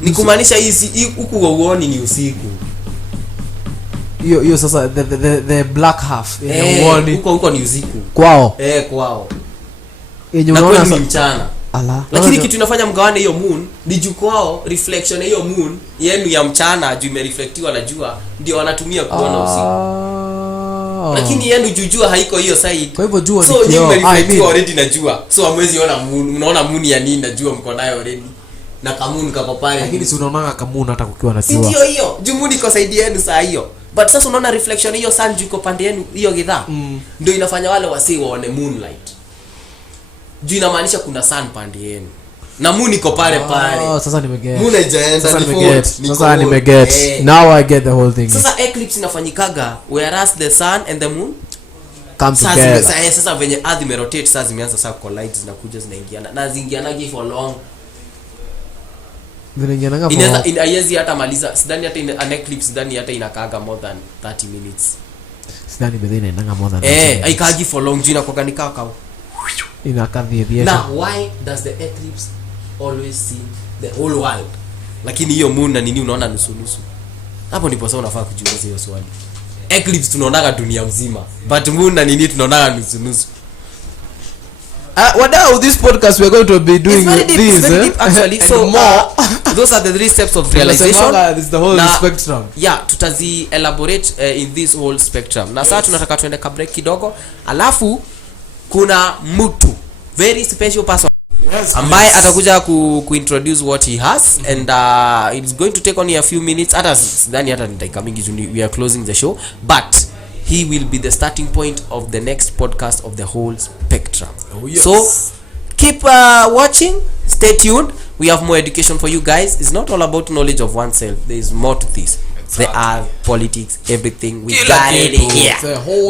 ni kumaanisha hizi huku uoni ni usiku. Hiyo sasa the black half uoni huko ni usiku kwao. Kwao yenye unaona ni mchana. Ala. Lakini kitu inafanya mgawane hiyo moon ni juu kwao, reflection hiyo moon yenu ya mchana juu imereflectiwa na jua, ndio wanatumia kuona usiku. Lakini yenu jua haiko hiyo side. Kwa hivyo jua ni so ni imereflectiwa already na jua. So hamwezi ona moon. Unaona moon ya nini na jua mko nayo already. Na kamoon kako pale. Lakini si unaona kamoon hata kukiwa na jua. Ndio hiyo. Juu moon iko side yenu saa hiyo. But sasa unaona reflection hiyo sun juu iko pande yenu hiyo gidhaa. Ndio inafanya wale wasee waone moonlight. Juu inamaanisha kuna sun pande yenu. Na moon iko pale pale. Sasa nimeget. Moon haijaanza default. Sasa nimeget. Now I get the whole thing. Sasa eclipse inafanyikaga whereas the sun and the moon come together. Sasa venye earth imerotate, sasa zimeanza sasa collide, zinakuja zinaingiana. Na zingianaje for long. Zinaingianaga for inaweza haiwezi hata maliza. Sidhani hata an eclipse sidhani hata inakaaga more than 30 minutes. Sidhani bedhe inaendanga more than 30 minutes. Haikaaji for long, jina kwa ganika kao. Inakadhiria. Now why does the eclipse always seen the whole world, lakini hiyo moon na nini unaona nusu nusu. Hapo ndipo sasa unafaa kujiuliza hiyo swali. Eclipse tunaonaga dunia mzima, but moon na nini tunaonaga nusu nusu. Wadau, this podcast we're going to be doing It's very deep actually. So those are the 3 steps of realization. This is the whole spectrum. Yeah, tutazi elaborate in this whole spectrum. Na sasa tunataka tuende ka break kidogo, alafu kuna mtu very special person ambaye atakuja ku-introduce what he has, and it's going to take only a few minutes. Hata sidhani hata dakika mingi juu we are closing the show, but he will be the starting point of the next podcast of the whole spectrum. Oh, yes. So keep watching, stay tuned. We have more education for you guys. It's not all about knowledge of oneself. There is more to this. There are politics, everything. We got it in here.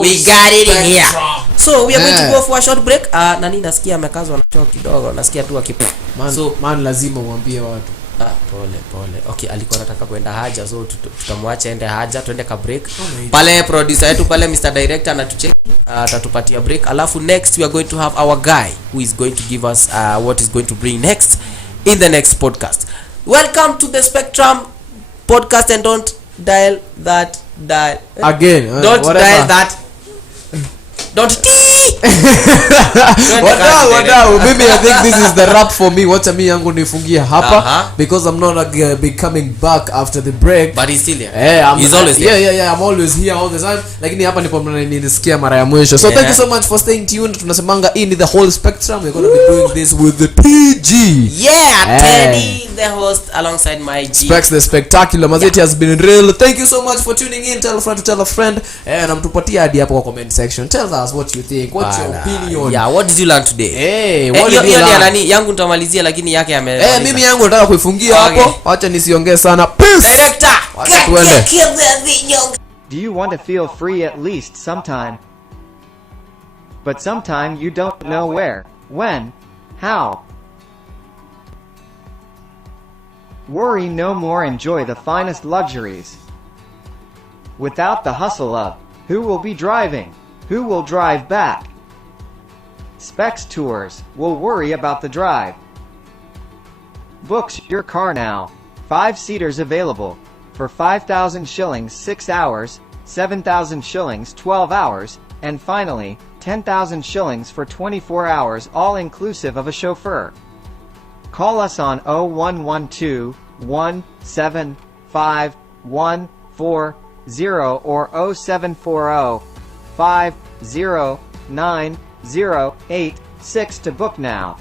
We got it in here. So we are going to go for a short break. Nani nasikia amekazwa na choo kidogo. Nasikia tu akipa. Man lazima uambie watu. Pole. Okay, alikuwa anataka kwenda haja, so tutamwacha ende haja, tuende ka break. Pale producer yetu pale Mr. Director anatucheck, atatupatia break. Alafu next we are going to have our guy who is going to give us what is going to bring next in the next podcast. Welcome to the Spectrum podcast, and don't dial that again. Don't whatever. dial that. Don't Wadau, maybe I think this is the wrap for me. Wacha mi yangu nifungia hapa because I'm not be coming back after the break. But he's still here. He's always there. Yeah, I'm always here all the time. Lakini hapa nipo nilisikia mara ya mwisho. So thank you so much for staying tuned. Tunasemanga in the whole spectrum. We're going to be doing this with the TG. Yeah, Teddy the host alongside my G. Specs the Spectacular. Mazeti has been real. Thank you so much for tuning in. Tell a friend to tell a friend. And namtupatia hadi hapo kwa comment section. Tell us what you think. What's your opinion? Yeah, what did you learn today? Hey, what did you learn? Nani yangu nitamalizia, lakini yake mimi yangu nataka kuifungia hapo. Acha nisiongee sana. Peace. Director. Do you want to feel free at least sometime? But sometime you don't know where, when, how. Worry no more, enjoy the finest luxuries. Without the hustle of, who will be driving? Who will drive back? Specs Tours will worry about the drive. Books your car now. 5-seaters available for 5,000 shillings 6 hours, 7,000 shillings 12 hours, and finally 10,000 shillings for 24 hours, all inclusive of a chauffeur. Call us on 0112 175 140 or 0740 50986 to book now.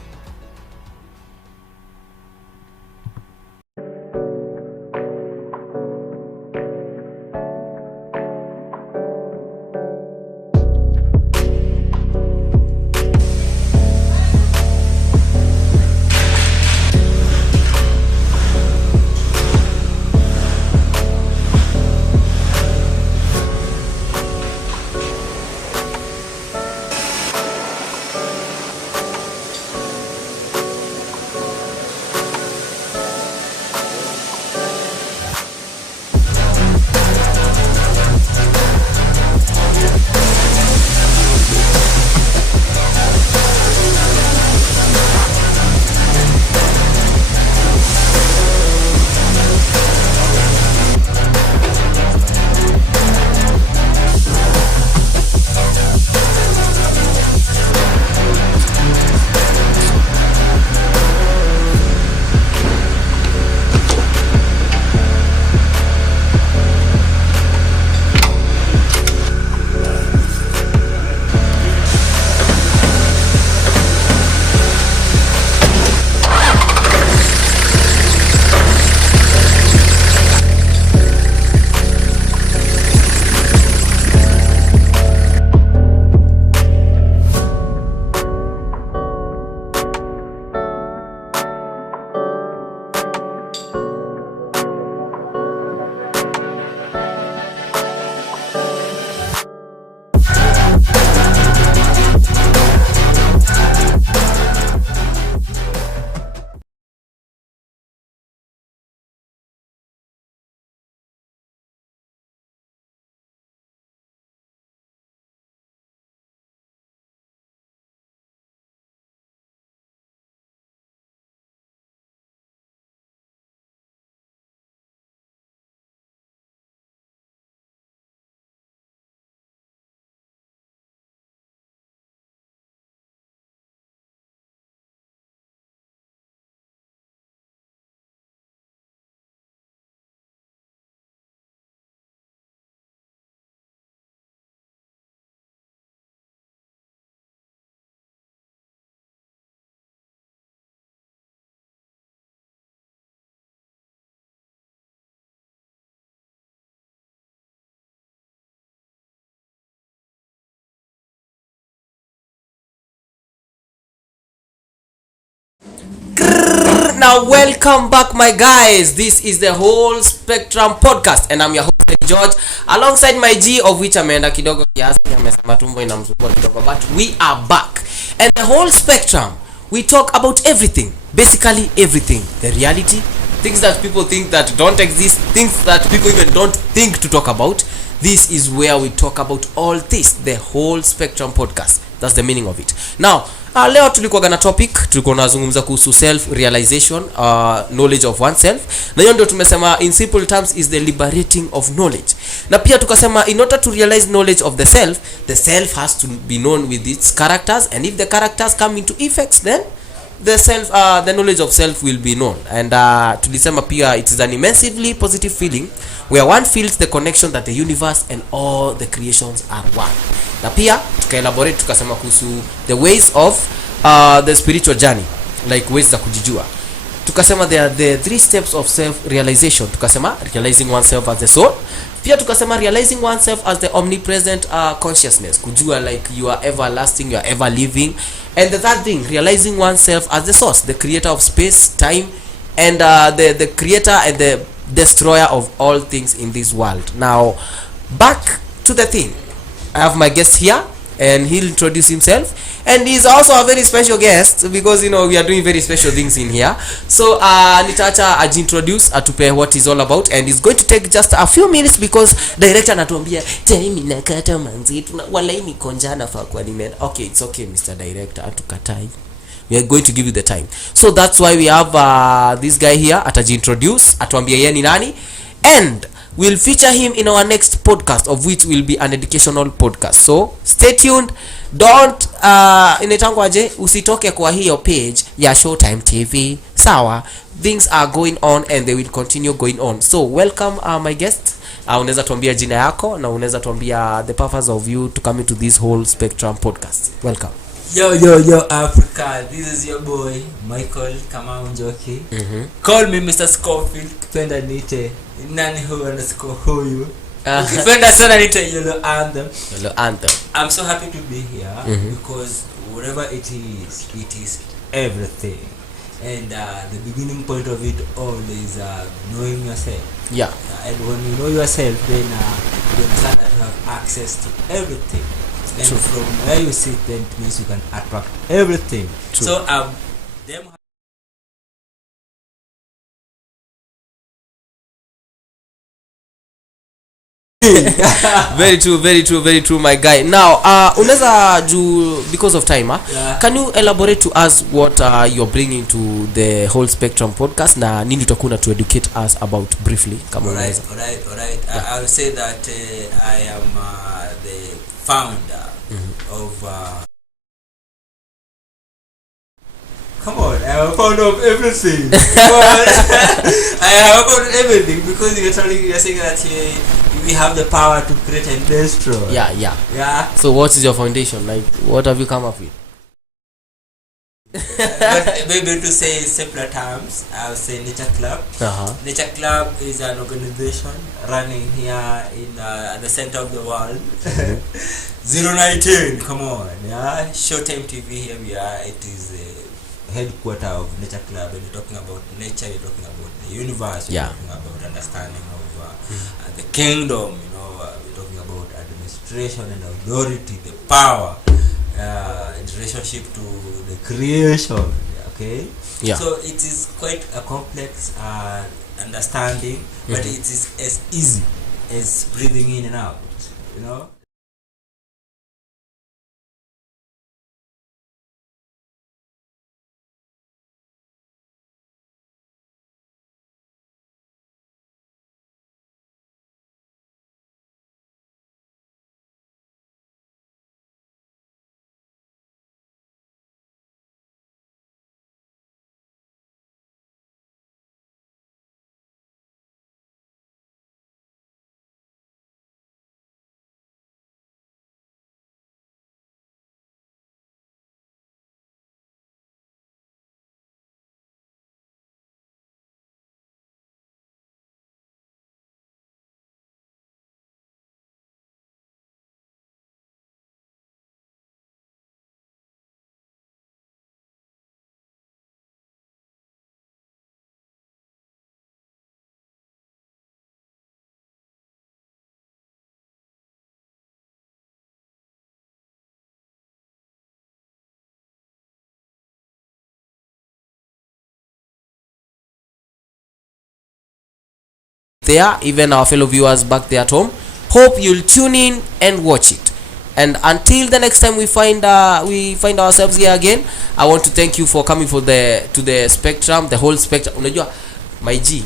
welcome back, my guys. This is the Whole Spectrum Podcast, and I'm your host TEDDY George, alongside my G, of which ameenda kidogo kiasi, amesema tumbo inamsumbua kidogo, but we are back. And the Whole Spectrum, we talk about everything, basically everything. The reality, things that people think that don't exist, things that people even don't think to talk about. This is where we talk about all this, the Whole Spectrum Podcast. That's the meaning of it. Now, leo tulikuwa na topic, tulikuwa nazungumza kuhusu self realization, knowledge of oneself. Na hiyo ndio tumesema in simple terms is the liberating of knowledge. Na pia tukasema in order to realize knowledge of the self has to be known with its characters, and if the characters come into effects, then the knowledge of self will be known. And tulisema pia it is an immensely positive feeling where one feels the connection that the universe and all the creations are one. Na pia tukaelaborate tukasema kuhusu the ways of the spiritual journey, like ways za kujijua. Tukasema there are the 3 steps of self realization. Tukasema realizing oneself as the soul. Pia tukasema realizing oneself as the omnipresent consciousness, kujua like you are everlasting, you are ever living. And the third thing, realizing oneself as the source, the creator of space, time, and the creator and the destroyer of all things in this world. Now, back to the thing. I have my guest here, and he'll introduce himself. And he's also a very special guest because we are doing very special things in here. So nitaacha ajiintroduce, atupe what he's all about, and it's going to take just a few minutes because director anatuambia time inakata manzi, walai niko njaa nafaa kwa nimeenda. Okay, it's okay Mr. Director, atukatai. We are going to give you the time. So that's why we have this guy here, atajiintroduce, atuambia yeye ni nani, and we'll feature him in our next podcast, of which will be an educational podcast. So stay tuned. Don't inetangwaje, usitoke kwa hiyo page ya Showtime TV. Sawa, things are going on and they will continue going on. So welcome my guest. Unaweza tuambia jina yako na unaweza tuambia the purpose of you to come into this Whole Spectrum Podcast. Welcome. Yo Africa, this is your boy Michael Kamau Njoki. Call me Mr. Scofield, kipenda nite nani huyu. Kipenda sana nite Yellow Anthem. I'm so happy to be here because whatever it is everything. And the beginning point of it all is knowing yourself. Yeah. And when you know yourself, then you understand that you have access to everything. And True. From where you sit, then it means you can attract everything. True. So very true my guy. Now unaweza because of time Yeah. Can you elaborate to us what you're bringing to the Whole Spectrum Podcast, na nini utakuwa to educate us about briefly kama unaweza? Alright. I will say that I am the founder of come on, I am a founder of everything. I am a founder of everything because you're saying that we have the power to create and destroy. Yeah. So what is your foundation? Like, what have you come up with? But maybe to say in simpler terms, I would say Nature Club. Nature Club is an organization running here in the center of the world. 019, come on, yeah. Showtime TV, here we are. It is a headquarter of Nature Club, and we're talking about nature, we're talking about the universe, we're talking about understanding of the kingdom, we're talking about administration and authority, the power, in relationship to the creation, okay? Yeah. So it is quite a complex understanding, but it is as easy as breathing in and out, there, even our fellow viewers back there at home. Hope you'll tune in and watch it. And until the next time we find ourselves here again, I want to thank you for coming to the spectrum, the whole spectrum. Unajua my G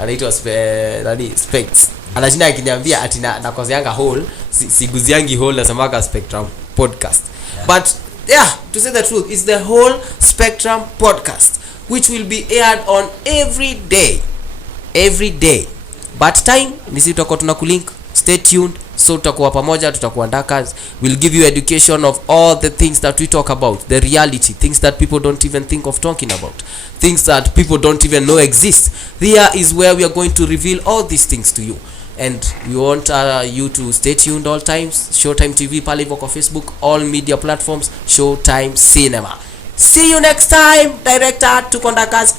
anaitwa specs anashinda akiniambia ati na kozeanga whole siguziangi whole nasemaka spectrum podcast, but yeah, to say the truth, it's the whole spectrum podcast which will be aired on every day, but time ni sisi tutakuwa tunakulink. Stay tuned. So tutakuwa pamoja, tutakuwa ndakas. We'll give you education of all the things that we talk about, the reality, things that people don't even think of talking about, things that people don't even know exist. Here is where we are going to reveal all these things to you, and we want you to stay tuned all times. Showtime TV pale hivyo kwa Facebook, all media platforms, Showtime Cinema. See you next time. Director tuko ndakas.